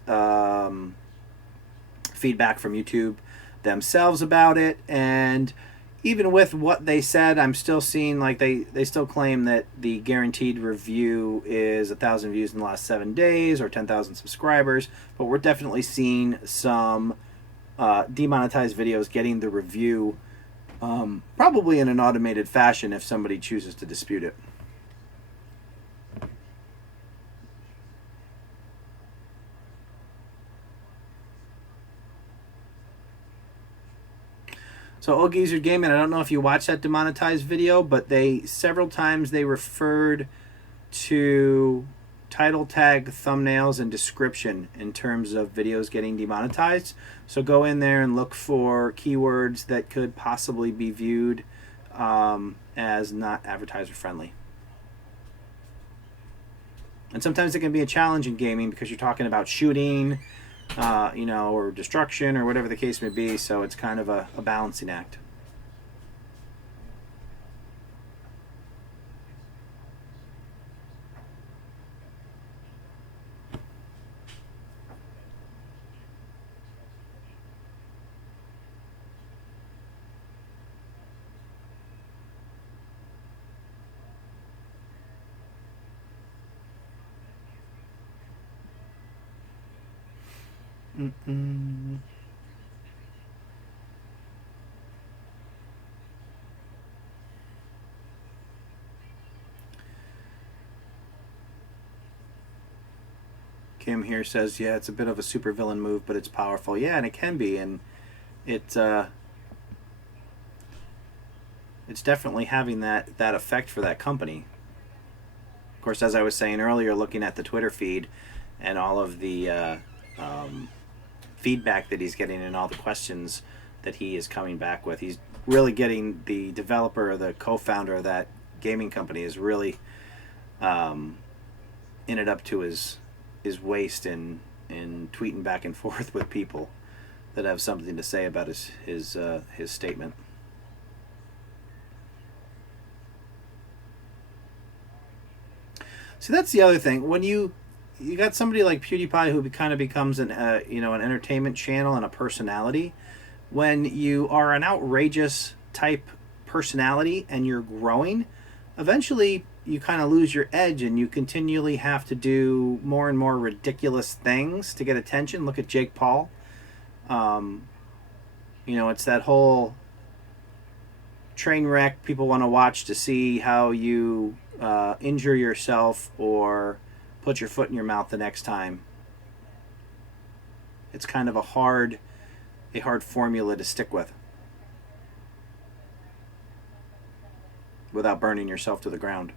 feedback from YouTube themselves about it. And even with what they said, I'm still seeing like they still claim that the guaranteed review is 1,000 views in the last 7 days or 10,000 subscribers. But we're definitely seeing some demonetized videos getting the review probably in an automated fashion if somebody chooses to dispute it. So Old Geezer Gaming, I don't know if you watched that demonetized video, but several times they referred to title tag, thumbnails, and description in terms of videos getting demonetized. So go in there and look for keywords that could possibly be viewed as not advertiser friendly. And sometimes it can be a challenge in gaming because you're talking about shooting, or destruction or whatever the case may be. So it's kind of a balancing act. Kim here says, yeah, it's a bit of a supervillain move, but it's powerful. Yeah, and it can be, and it's definitely having that effect for that company. Of course, as I was saying earlier, looking at the Twitter feed and all of the feedback that he's getting and all the questions that he is coming back with, he's really getting the developer or the co-founder of that gaming company is really in it up to his waist in tweeting back and forth with people that have something to say about his statement. See, that's the other thing. When you got somebody like PewDiePie who kind of becomes an entertainment channel and a personality, when you are an outrageous type personality and you're growing, eventually you kind of lose your edge and you continually have to do more and more ridiculous things to get attention. Look at Jake Paul. It's that whole train wreck people want to watch to see how you injure yourself or put your foot in your mouth the next time. It's kind of a hard formula to stick with without burning yourself to the ground.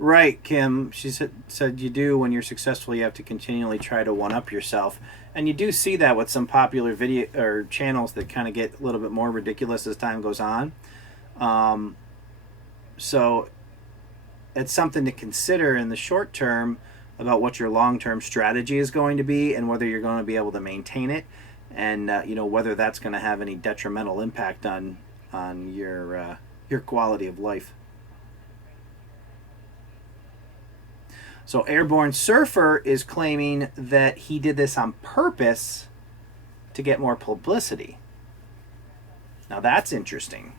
Right, Kim. She said you do, when you're successful, you have to continually try to one-up yourself. And you do see that with some popular video or channels that kind of get a little bit more ridiculous as time goes on. So it's something to consider in the short term about what your long-term strategy is going to be and whether you're going to be able to maintain it, and whether that's going to have any detrimental impact on your your quality of life. So Airborne Surfer is claiming that he did this on purpose to get more publicity. Now that's interesting.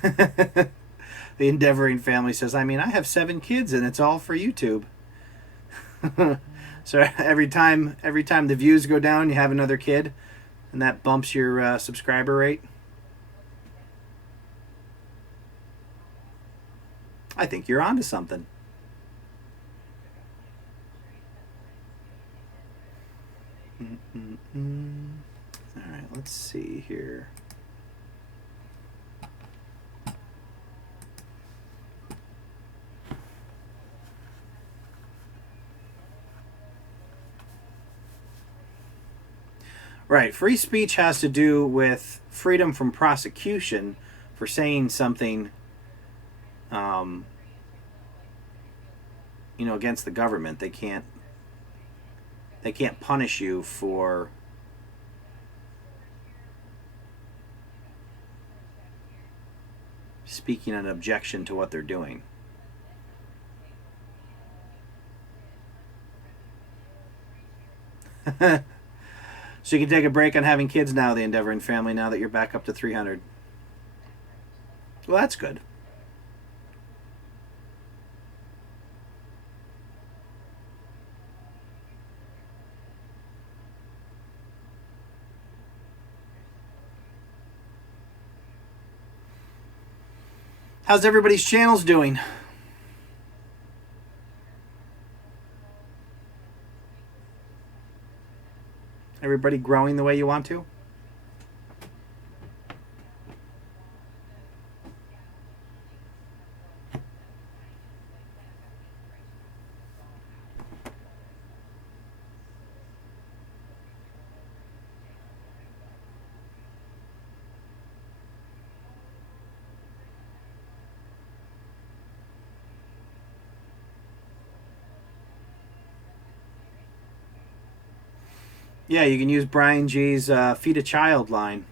The Endeavoring family says, I mean, I have 7 kids and it's all for YouTube. So every time the views go down, you have another kid, and that bumps your subscriber rate. I think you're onto something. All right, let's see here. Right, free speech has to do with freedom from prosecution for saying something, you know, against the government. They can't punish you for speaking an objection to what they're doing. So you can take a break on having kids now, the Endeavoring family, now that you're back up to 300. Well, that's good. How's everybody's channels doing? Everybody growing the way you want to? Yeah, you can use Brian G's Feed a Child line.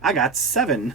I got 7.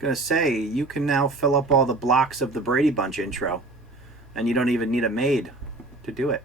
Gonna say, you can now fill up all the blocks of the Brady Bunch intro, and you don't even need a maid to do it.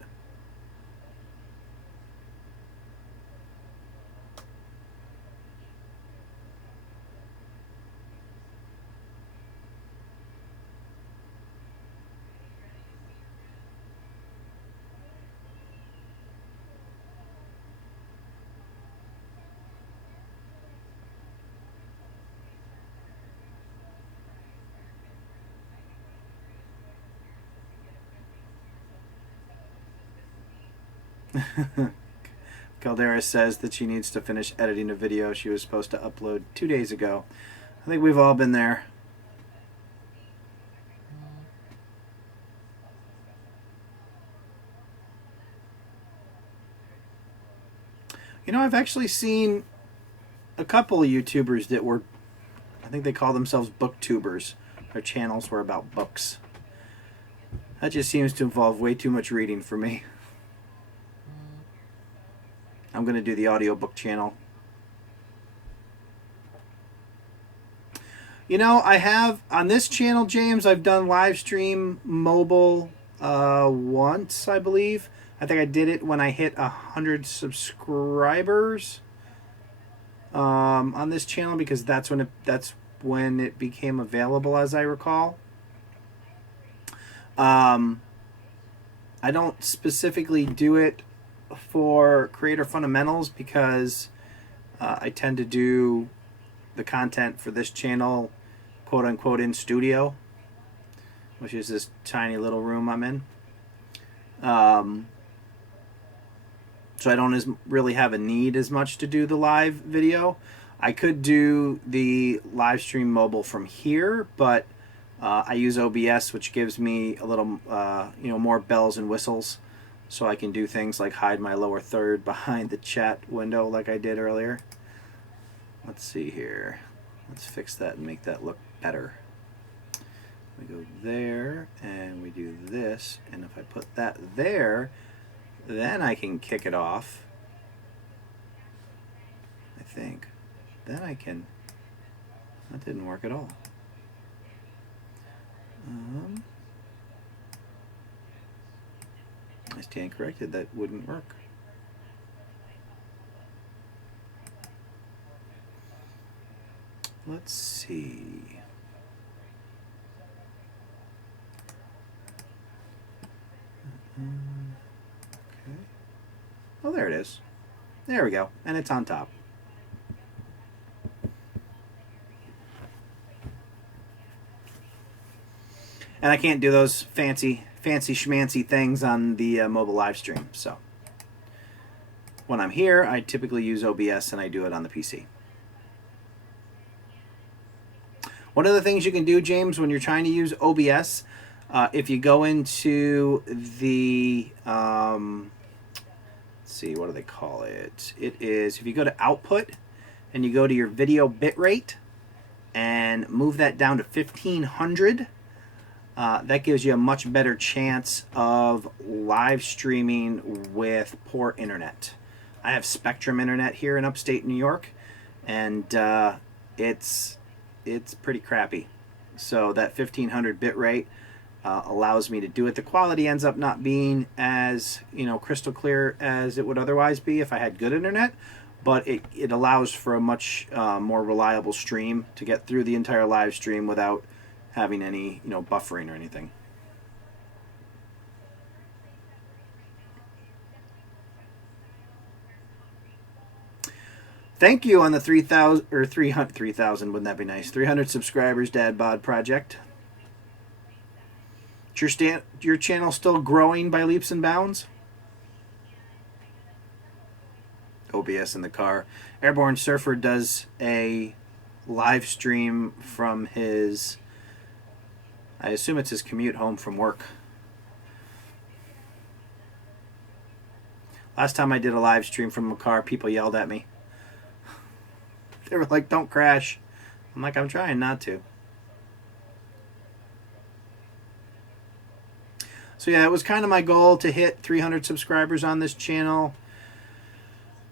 Caldera says that she needs to finish editing a video she was supposed to upload 2 days ago. I think we've all been there. You know, I've actually seen a couple of YouTubers that were, I think they call themselves booktubers. Their channels were about books. That just seems to involve way too much reading for me. I'm going to do the audiobook channel. You know, I have, on this channel, James, I've done live stream mobile once, I believe. I think I did it when I hit 100 subscribers on this channel, because that's when it became available, as I recall. I don't specifically do it for Creator Fundamentals because I tend to do the content for this channel, quote unquote, in studio, which is this tiny little room I'm in. so I don't really have a need as much to do the live video. I could do the live stream mobile from here, but I use OBS, which gives me a little, more bells and whistles, so I can do things like hide my lower third behind the chat window like I did earlier. Let's see here. Let's fix that and make that look better. We go there, and we do this, and if I put that there, then I can kick it off, I think. Then I can... That didn't work at all. I stand corrected. That wouldn't work. Let's see. Okay. Oh, there it is. There we go. And it's on top. And I can't do those fancy schmancy things on the mobile live stream. So when I'm here, I typically use OBS, and I do it on the PC. One of the things you can do, James, when you're trying to use OBS, if you go into the, let's see, what do they call it? It is, if you go to Output and you go to your video bitrate and move that down to 1500, that gives you a much better chance of live streaming with poor internet. I have Spectrum internet here in upstate New York, and it's pretty crappy. So that 1500 bit rate allows me to do it. The quality ends up not being as crystal clear as it would otherwise be if I had good internet, but it allows for a much more reliable stream to get through the entire live stream without having any buffering or anything. Thank you on the 3,000 or 3,000. Wouldn't that be nice? 300 subscribers, Dad Bod Project. Is your channel still growing by leaps and bounds? OBS in the car. Airborne Surfer does a live stream from his, I assume it's his commute home from work. Last time I did a live stream from a car, people yelled at me. They were like, "Don't crash." I'm like, "I'm trying not to." So yeah, it was kind of my goal to hit 300 subscribers on this channel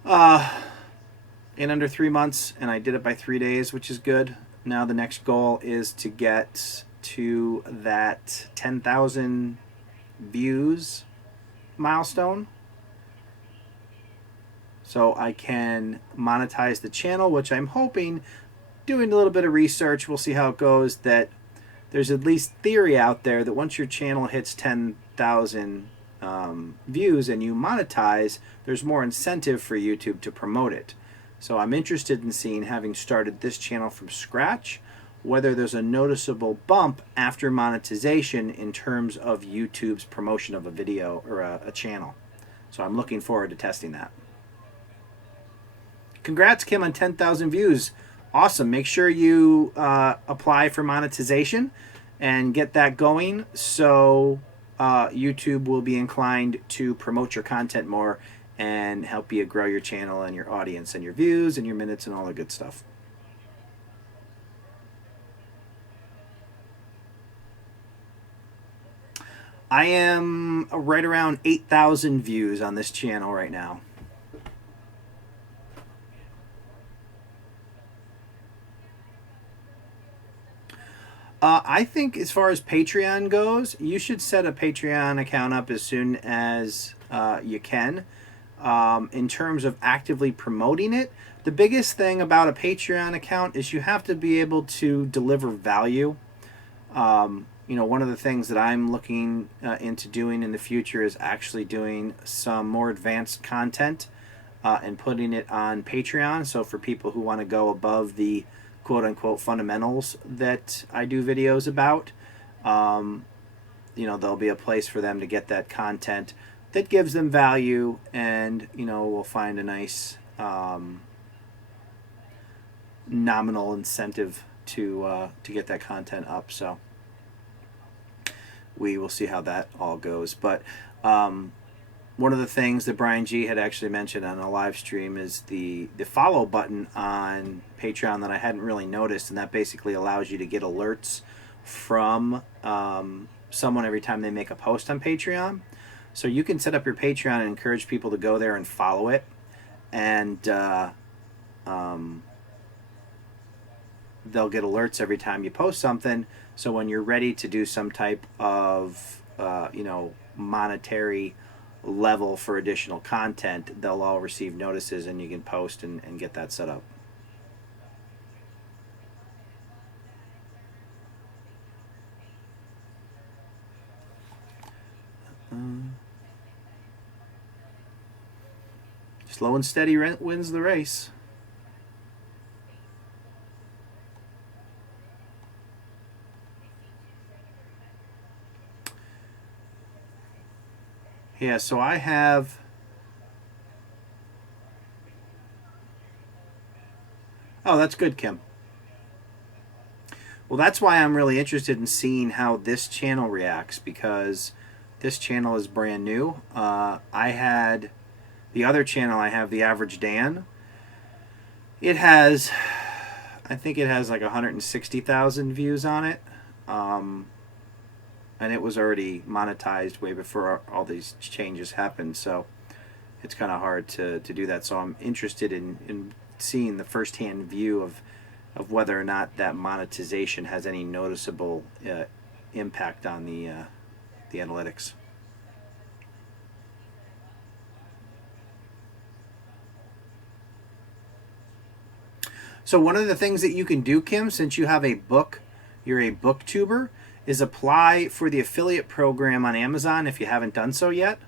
in under 3 months, and I did it by 3 days, which is good. Now the next goal is to get to that 10,000 views milestone, so I can monetize the channel, which I'm hoping, doing a little bit of research, we'll see how it goes, that there's at least theory out there that once your channel hits 10,000 views and you monetize, there's more incentive for YouTube to promote it. So I'm interested in seeing, having started this channel from scratch, whether there's a noticeable bump after monetization in terms of YouTube's promotion of a video or a channel. So I'm looking forward to testing that. Congrats, Kim, on 10,000 views. Awesome. Make sure you apply for monetization and get that going, so YouTube will be inclined to promote your content more and help you grow your channel and your audience and your views and your minutes and all the good stuff. I am right around 8,000 views on this channel right now. I think as far as Patreon goes, you should set a Patreon account up as soon as you can. In terms of actively promoting it, the biggest thing about a Patreon account is you have to be able to deliver value. One of the things that I'm looking into doing in the future is actually doing some more advanced content and putting it on Patreon. So for people who want to go above the quote-unquote fundamentals that I do videos about, there'll be a place for them to get that content. that gives them value, and we'll find a nice nominal incentive to get that content up. So we will see how that all goes. But one of the things that Brian G had actually mentioned on a live stream is the follow button on Patreon that I hadn't really noticed, and that basically allows you to get alerts from someone every time they make a post on Patreon. So you can set up your Patreon and encourage people to go there and follow it, and they'll get alerts every time you post something. So when you're ready to do some type of monetary level for additional content, they'll all receive notices, and you can post and get that set up. Slow and steady wins the race. Yeah, so I have... Oh, that's good, Kim. Well, that's why I'm really interested in seeing how this channel reacts, because this channel is brand new. I had the other channel, I have The Average Dan. It has, I think it has like 160,000 views on it. And it was already monetized way before all these changes happened, so it's kind of hard to do that. So I'm interested in seeing the first-hand view of whether or not that monetization has any noticeable impact on the analytics. So one of the things that you can do, Kim, since you have a book, you're a booktuber, is apply for the affiliate program on Amazon if you haven't done so yet.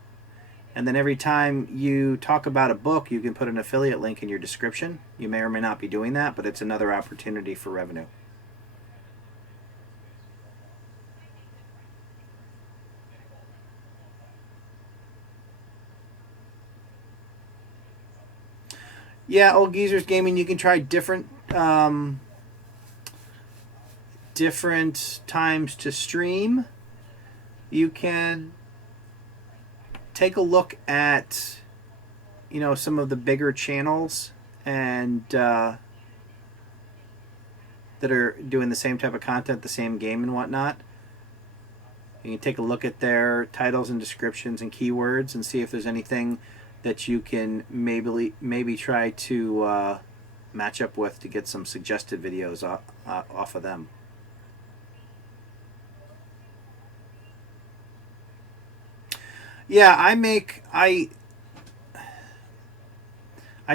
And then every time you talk about a book, you can put an affiliate link in your description. You may or may not be doing that, but it's another opportunity for revenue. Yeah, Old Geezers Gaming, you can try different times to stream. You can take a look at some of the bigger channels and that are doing the same type of content, the same game and whatnot. You can take a look at their titles and descriptions and keywords and see if there's anything that you can maybe try to match up with to get some suggested videos off of them. Yeah, I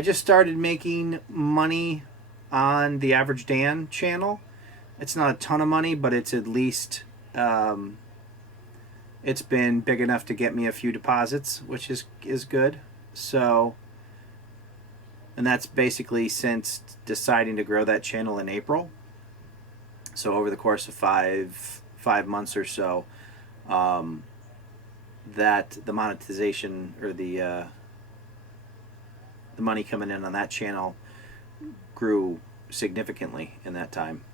just started making money on the Average Dan channel. It's not a ton of money, but it's at least it's been big enough to get me a few deposits, which is good. So, and that's basically since deciding to grow that channel in April. So over the course of five months or so, that the monetization or the money coming in on that channel grew significantly in that time.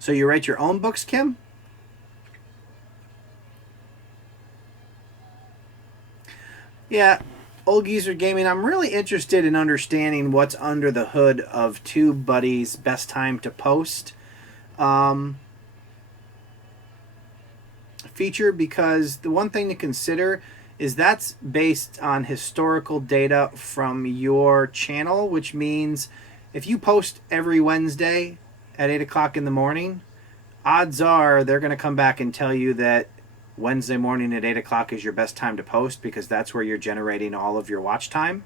So you write your own books, Kim? Yeah, Old Geezer Gaming, I'm really interested in understanding what's under the hood of TubeBuddy's best time to post feature, because the one thing to consider is that's based on historical data from your channel, which means if you post every Wednesday at 8 o'clock in the morning, odds are they're going to come back and tell you that Wednesday morning at 8 o'clock is your best time to post, because that's where you're generating all of your watch time.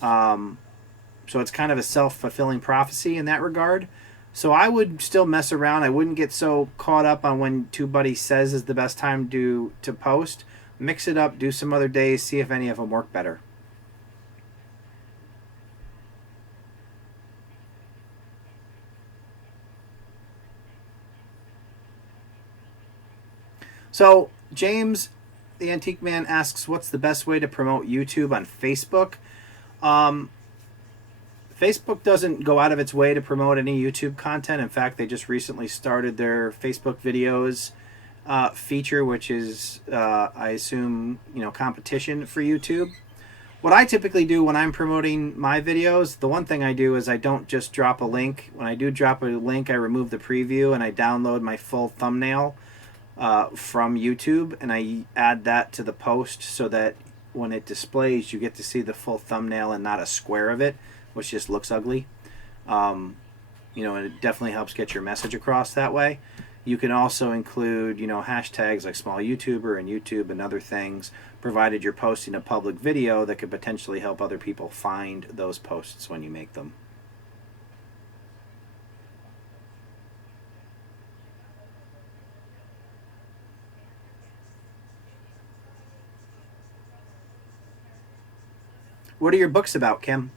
So it's kind of a self-fulfilling prophecy in that regard. So I would still mess around. I wouldn't get so caught up on when TubeBuddy says is the best time to post. Mix it up, do some other days, see if any of them work better. So James, the Antique Man, asks, what's the best way to promote YouTube on Facebook? Facebook doesn't go out of its way to promote any YouTube content. In fact, they just recently started their Facebook videos feature, which is, I assume, competition for YouTube. What I typically do when I'm promoting my videos, the one thing I do is I don't just drop a link. When I do drop a link, I remove the preview and I download my full thumbnail from YouTube, and I add that to the post so that when it displays, you get to see the full thumbnail and not a square of it, which just looks ugly. And it definitely helps get your message across that way. You can also include, hashtags like small YouTuber and YouTube and other things, provided you're posting a public video that could potentially help other people find those posts when you make them. What are your books about, Kim?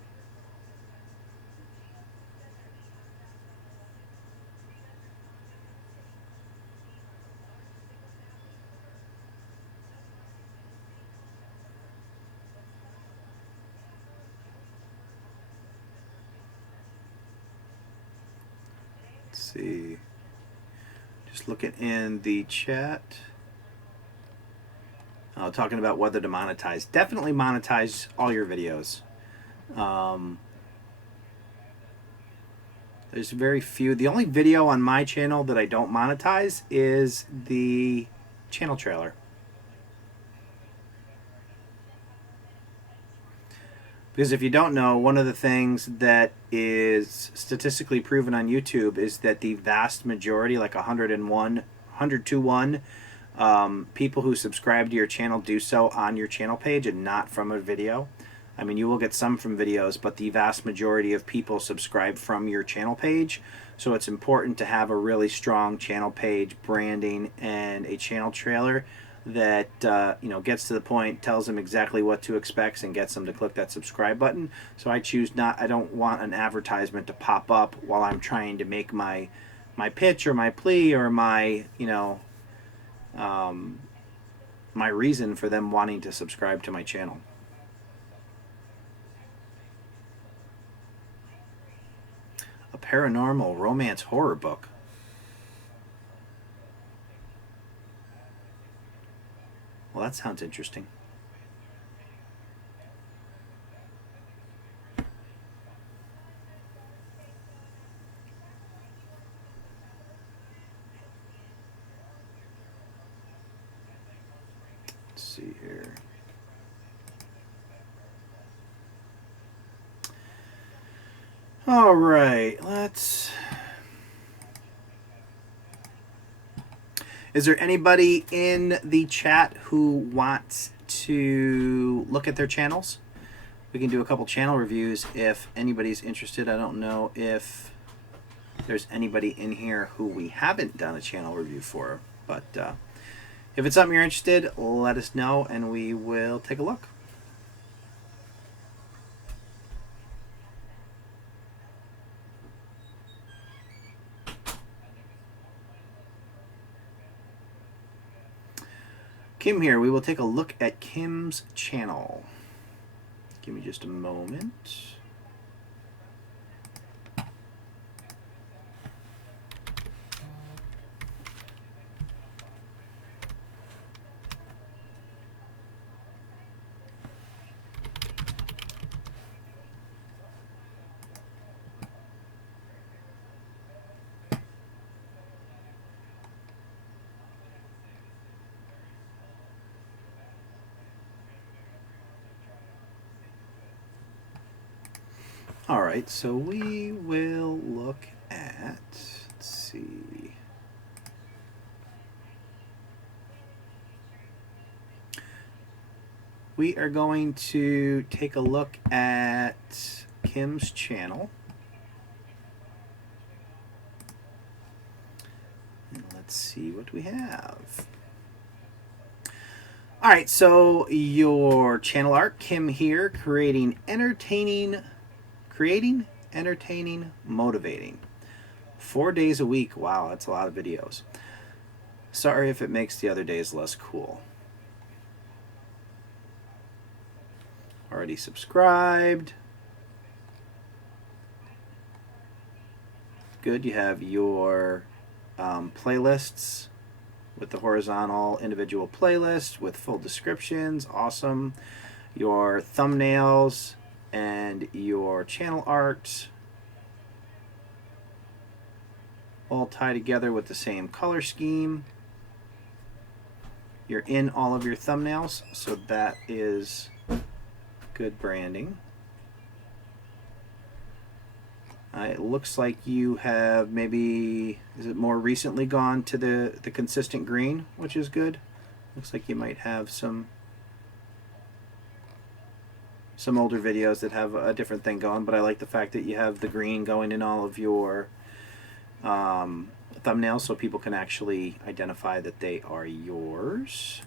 Let's see. Just looking in the chat. Talking about whether to monetize. Definitely monetize all your videos. There's very few. The only video on my channel that I don't monetize is the channel trailer. Because if you don't know, one of the things that is statistically proven on YouTube is that the vast majority, like 100 to 1, people who subscribe to your channel do so on your channel page and not from a video. I mean, you will get some from videos, but the vast majority of people subscribe from your channel page. So it's important to have a really strong channel page branding and a channel trailer that gets to the point, tells them exactly what to expect, and gets them to click that subscribe button. So I don't want an advertisement to pop up while I'm trying to make my pitch or my plea or my my reason for them wanting to subscribe to my channel. A paranormal romance horror book. Well, that sounds interesting. Let's see here. All right, Is there anybody in the chat who wants to look at their channels? We can do a couple channel reviews if anybody's interested. I don't know if there's anybody in here who we haven't done a channel review for, but if it's something you're interested, let us know and we will take a look. Kim here. We will take a look at Kim's channel. Give me just a moment. All right, so we will look at, let's see. We are going to take a look at Kim's channel. And let's see what we have. All right, so your channel art, Kim here, creating, entertaining, motivating. 4 days a week. Wow, that's a lot of videos. Sorry if it makes the other days less cool. Already subscribed. Good, you have your playlists with the horizontal individual playlist with full descriptions. Awesome. Your thumbnails and your channel art all tie together with the same color scheme. You're in all of your thumbnails, so that is good branding. It looks like you have maybe, is it more recently gone to the consistent green, which is good. Looks like you might have some older videos that have a different thing going, but I like the fact that you have the green going in all of your thumbnails so people can actually identify that they are yours.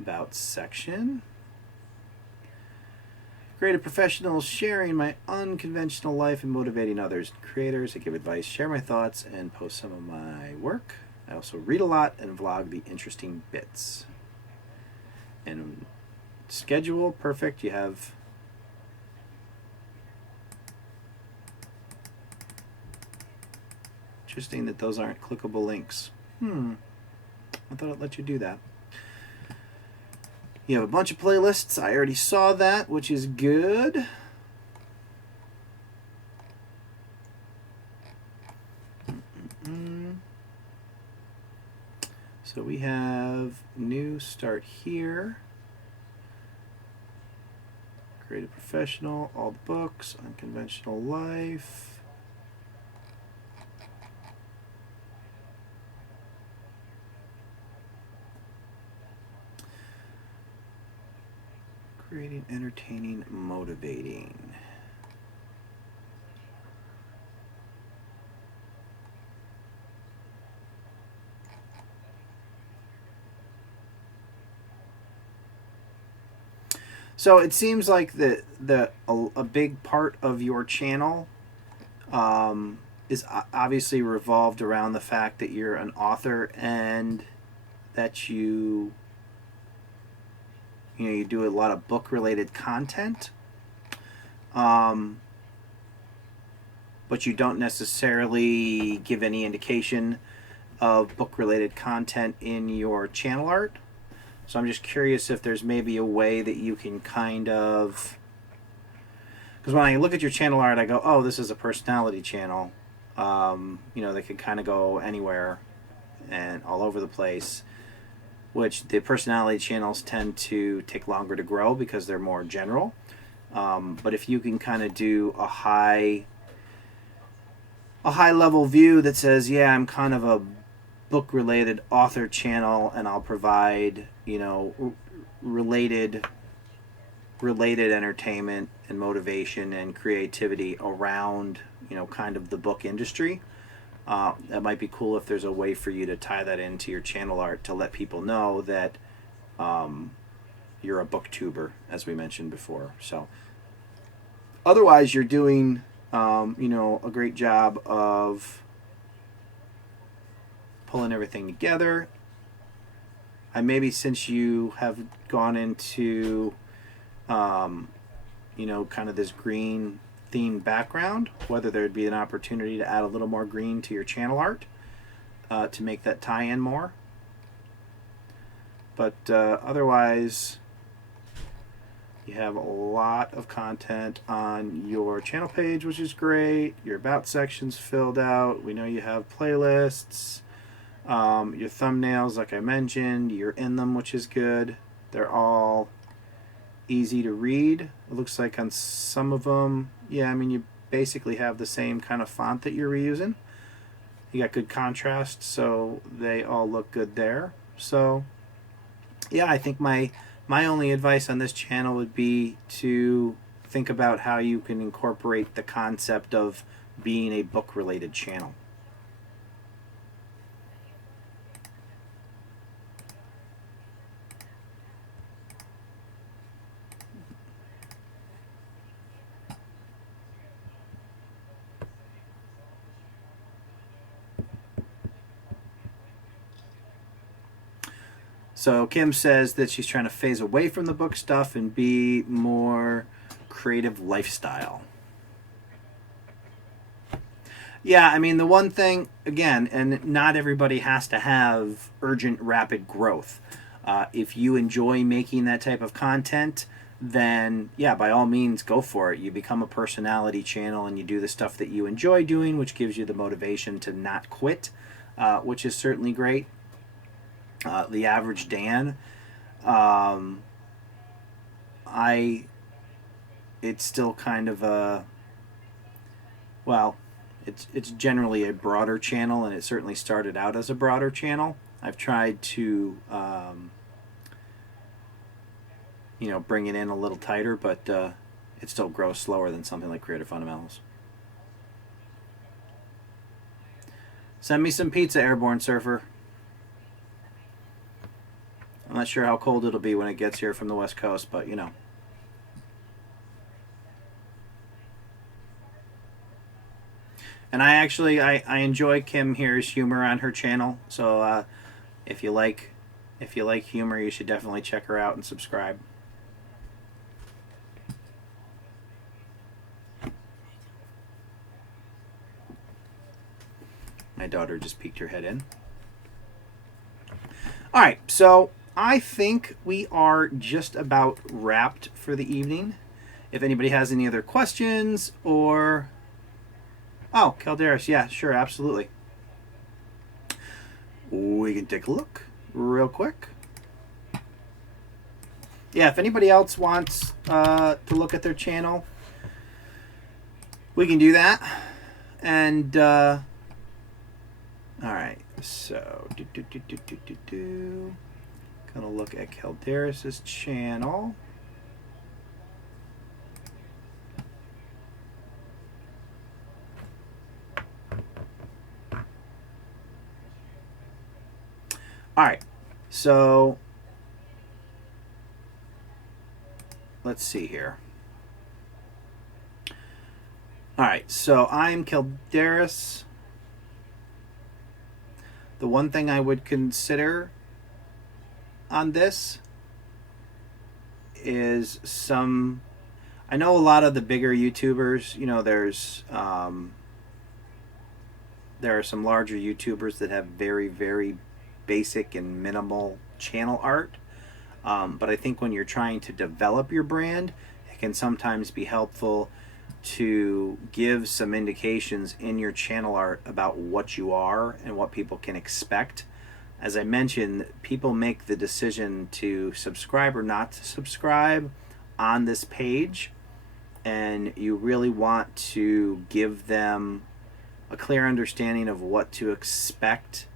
About section. Creative professionals sharing my unconventional life and motivating others. Creators, I give advice, share my thoughts, and post some of my work. I also read a lot and vlog the interesting bits. And schedule, perfect. You have interesting that those aren't clickable links. I thought it let you do that. You have a bunch of playlists. I already saw that, which is good. So we have new start here. Creative professional, all the books, unconventional life. Creating, entertaining, motivating. So it seems like a big part of your channel is obviously revolved around the fact that you're an author and that you do a lot of book-related content, but you don't necessarily give any indication of book-related content in your channel art. So I'm just curious if there's maybe a way that you can kind of, because when I look at your channel art, I go, oh, this is a personality channel. They can kind of go anywhere and all over the place, which the personality channels tend to take longer to grow because they're more general. But if you can kind of do a high level view that says, yeah, I'm kind of a book related author channel and I'll provide, related entertainment and motivation and creativity around, kind of the book industry. That might be cool if there's a way for you to tie that into your channel art to let people know that you're a booktuber, as we mentioned before. So otherwise, you're doing a great job of pulling everything together. And maybe since you have gone into kind of this green theme background, whether there'd be an opportunity to add a little more green to your channel art to make that tie in more. But otherwise, you have a lot of content on your channel page, which is great. Your about section's filled out. We know you have playlists. Your thumbnails, like I mentioned, you're in them, which is good. They're all easy to read. It looks like on some of them, you basically have the same kind of font that you're reusing. You got good contrast, so they all look good there. So yeah, I think my only advice on this channel would be to think about how you can incorporate the concept of being a book related channel. So Kim says that she's trying to phase away from the book stuff and be more creative lifestyle. Yeah, I mean, the one thing, again, and not everybody has to have urgent, rapid growth. If you enjoy making that type of content, then, yeah, by all means, go for it. You become a personality channel and you do the stuff that you enjoy doing, which gives you the motivation to not quit, which is certainly great. The Average Dan, it's still kind of a, well, it's generally a broader channel, and it certainly started out as a broader channel. I've tried to, bring it in a little tighter, but it still grows slower than something like CreatorFundamentals. Send me some pizza, Airborne Surfer. I'm not sure how cold it'll be when it gets here from the West Coast, but you know. And I enjoy Kim here's humor on her channel. So if you like humor, you should definitely check her out and subscribe. My daughter just peeked her head in. All right, so I think we are just about wrapped for the evening. If anybody has any other questions or... Oh, Kjpargeter, yeah, sure, absolutely. We can take a look real quick. Yeah, if anybody else wants to look at their channel, we can do that. And, all right, so, gonna look at Kjpargeter's channel. All right, so let's see here. All right, so I'm Kjpargeter. The one thing I would consider on this is I know a lot of the bigger YouTubers, there are some larger YouTubers that have very, very basic and minimal channel art. But I think when you're trying to develop your brand, it can sometimes be helpful to give some indications in your channel art about what you are and what people can expect. As I mentioned, people make the decision to subscribe or not to subscribe on this page, and you really want to give them a clear understanding of what to expect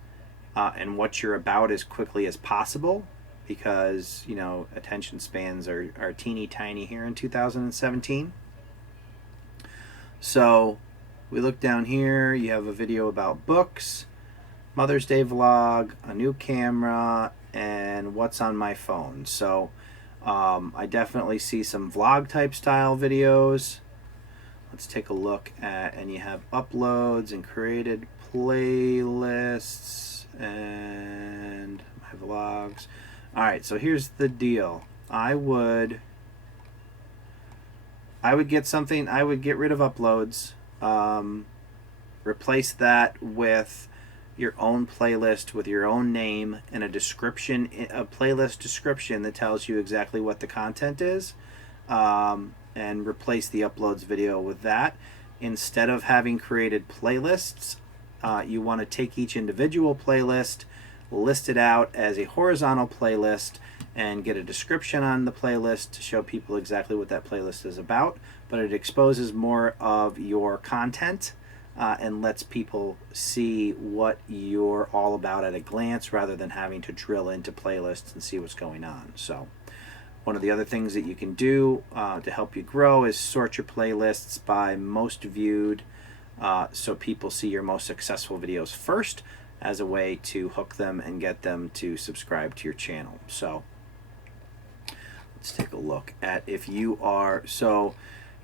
and what you're about as quickly as possible, because attention spans are teeny tiny here in 2017. So we look down here, you have a video about books, Mother's Day vlog, a new camera, and what's on my phone. So I definitely see some vlog type style videos. Let's take a look at, and you have uploads and created playlists and my vlogs. All right, so here's the deal. I would get something. I would get rid of uploads, replace that with your own playlist with your own name and a description, a playlist description that tells you exactly what the content is, and replace the uploads video with that. Instead of having created playlists, you want to take each individual playlist, list it out as a horizontal playlist, and get a description on the playlist to show people exactly what that playlist is about. But it exposes more of your content and lets people see what you're all about at a glance, rather than having to drill into playlists and see what's going on. So one of the other things that you can do to help you grow is sort your playlists by most viewed, so people see your most successful videos first, as a way to hook them and get them to subscribe to your channel. So let's take a look at if you are, so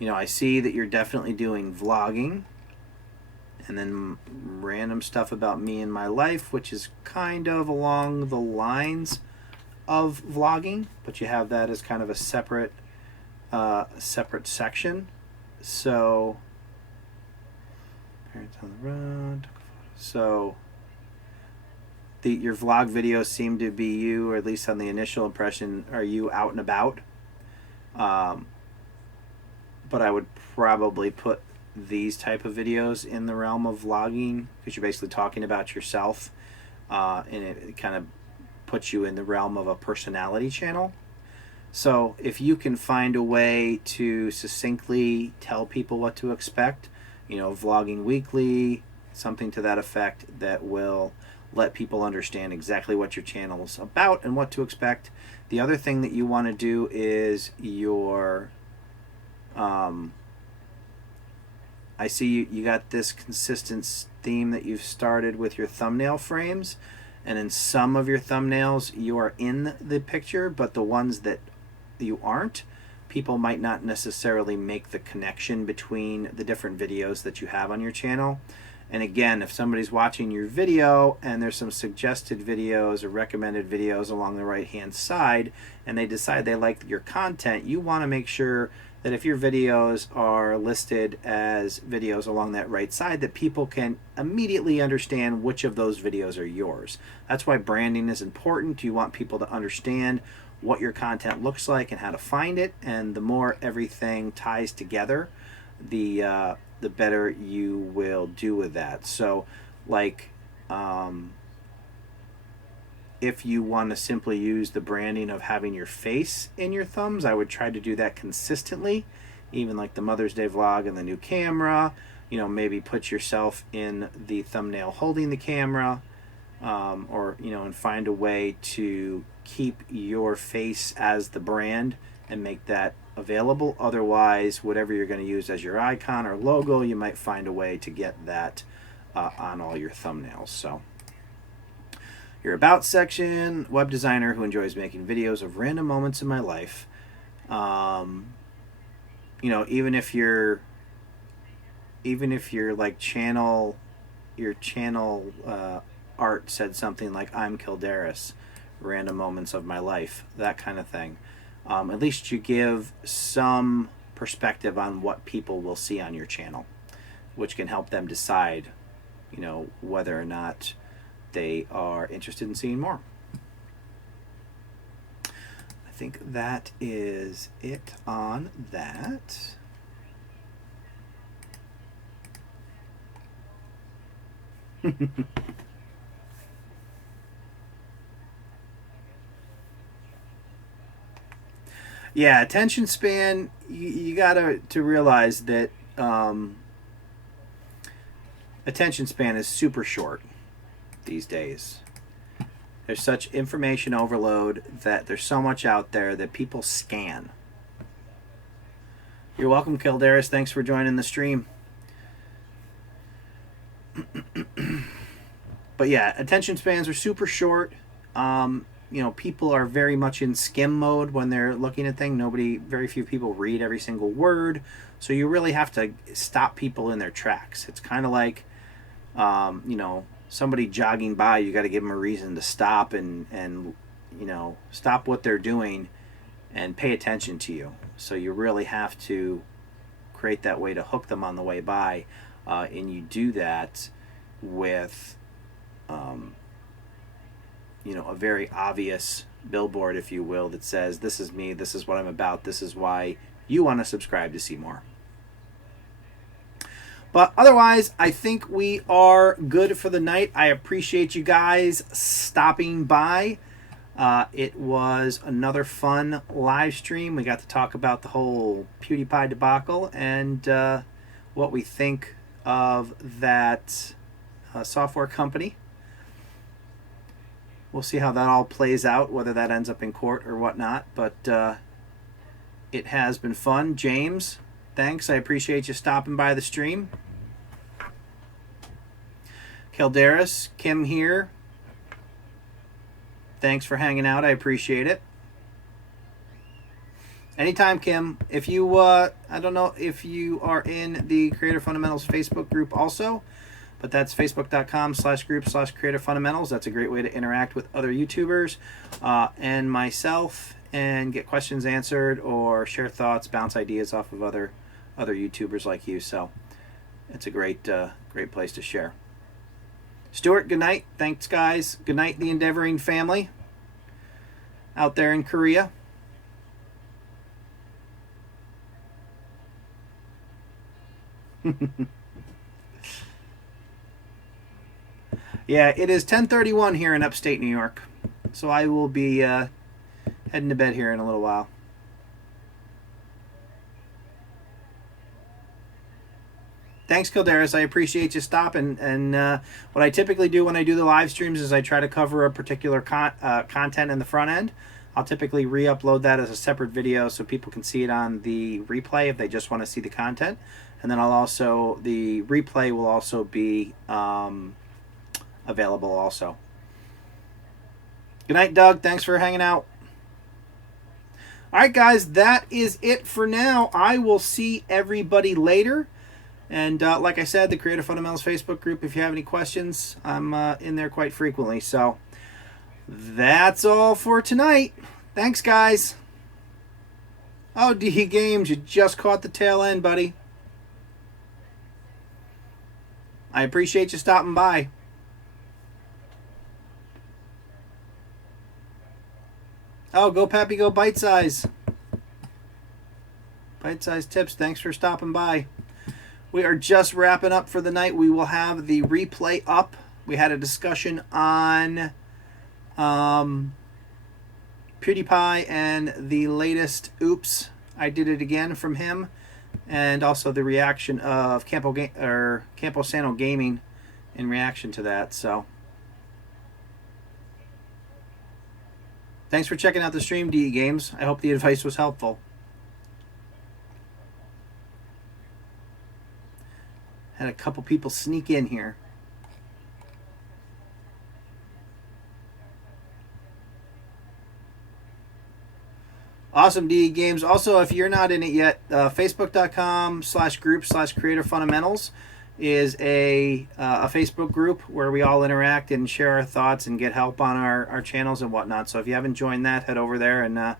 I see that you're definitely doing vlogging, and then random stuff about me and my life, which is kind of along the lines of vlogging, but you have that as kind of a separate section. So parents on the road. So your vlog videos seem to be you, or at least on the initial impression, are you out and about. But I would probably put these type of videos in the realm of vlogging, because you're basically talking about yourself, and it kind of puts you in the realm of a personality channel. So if you can find a way to succinctly tell people what to expect, you know, vlogging weekly, something to that effect that will let people understand exactly what your channel is about and what to expect. The other thing that you want to do is your I see you got this consistent theme that you've started with your thumbnail frames, and in some of your thumbnails you are in the picture, but the ones that you aren't, people might not necessarily make the connection between the different videos that you have on your channel. And again, if somebody's watching your video and there's some suggested videos or recommended videos along the right hand side, and they decide they like your content, you want to make sure that if your videos are listed as videos along that right side, that people can immediately understand which of those videos are yours. That's why branding is important. You want people to understand what your content looks like and how to find it, and the more everything ties together, the better you will do with that. So like if you want to simply use the branding of having your face in your thumbs, I would try to do that consistently. Even like the Mother's Day vlog and the new camera, you know, maybe put yourself in the thumbnail holding the camera, or, you know, and find a way to keep your face as the brand and make that available. Otherwise, whatever you're going to use as your icon or logo, you might find a way to get that on all your thumbnails. So your about section, web designer who enjoys making videos of random moments in my life. You know, even if your like channel, your channel art said something like I'm Kjpargeter, random moments of my life, that kind of thing. At least you give some perspective on what people will see on your channel, which can help them decide, you know, whether or not they are interested in seeing more. I think that is it on that. Yeah, attention span, you gotta realize that attention span is super short these days. There's such information overload that there's so much out there that people scan. You're welcome, Kjpargeter. Thanks for joining the stream. But yeah, attention spans are super short. You know, people are very much in skim mode when they're looking at things. Very few people read every single word. So you really have to stop people in their tracks. It's kind of like, you know, somebody jogging by, you got to give them a reason to stop and you know, stop what they're doing and pay attention to you. So you really have to create that way to hook them on the way by, and you do that with you know, a very obvious billboard, if you will, that says, this is me, this is what I'm about, this is why you want to subscribe to see more. But otherwise, I think we are good for the night. I appreciate you guys stopping by. It was another fun live stream. We got to talk about the whole PewDiePie debacle and what we think of that software company. We'll see how that all plays out, whether that ends up in court or whatnot. But it has been fun. James, thanks. I appreciate you stopping by the stream. Kjpargeter, Kim here. Thanks for hanging out. I appreciate it. Anytime, Kim. If you, I don't know if you are in the Creator Fundamentals Facebook group also, but that's facebook.com/group/CreatorFundamentals. That's a great way to interact with other YouTubers and myself and get questions answered or share thoughts, bounce ideas off of other YouTubers like you. So it's a great place to share. Stuart, good night. Thanks, guys. Good night, the Endeavoring family out there in Korea. Yeah, it is 10:31 here in upstate New York, so I will be heading to bed here in a little while. Thanks, Kjpargeter. I appreciate you stopping. And what I typically do when I do the live streams is I try to cover a particular content in the front end. I'll typically re-upload that as a separate video so people can see it on the replay if they just want to see the content. And then the replay will also be available also. Good night, Doug. Thanks for hanging out. All right, guys, that is it for now. I will see everybody later. And like I said, the Creator Fundamentals Facebook group, if you have any questions, I'm in there quite frequently. So that's all for tonight. Thanks, guys. Oh, D Games, you just caught the tail end, buddy. I appreciate you stopping by. Oh, go Pappy, go Bite Size. Bite Size Tips, thanks for stopping by. We are just wrapping up for the night. We will have the replay up. We had a discussion on PewDiePie and the latest Oops, I Did It Again from him, and also the reaction of Campo Santo Gaming in reaction to that. So thanks for checking out the stream, DE Games. I hope the advice was helpful. Had a couple people sneak in here. Awesome, DE Games. Also, if you're not in it yet, facebook.com/group/CreatorFundamentals is a Facebook group where we all interact and share our thoughts and get help on our channels and whatnot. So if you haven't joined that, head over there and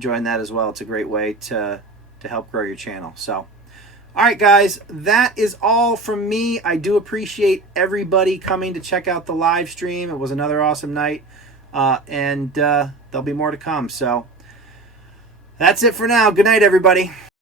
join that as well. It's a great way to help grow your channel. So, all right, guys, that is all from me. I do appreciate everybody coming to check out the live stream. It was another awesome night, and there'll be more to come. So that's it for now. Good night, everybody.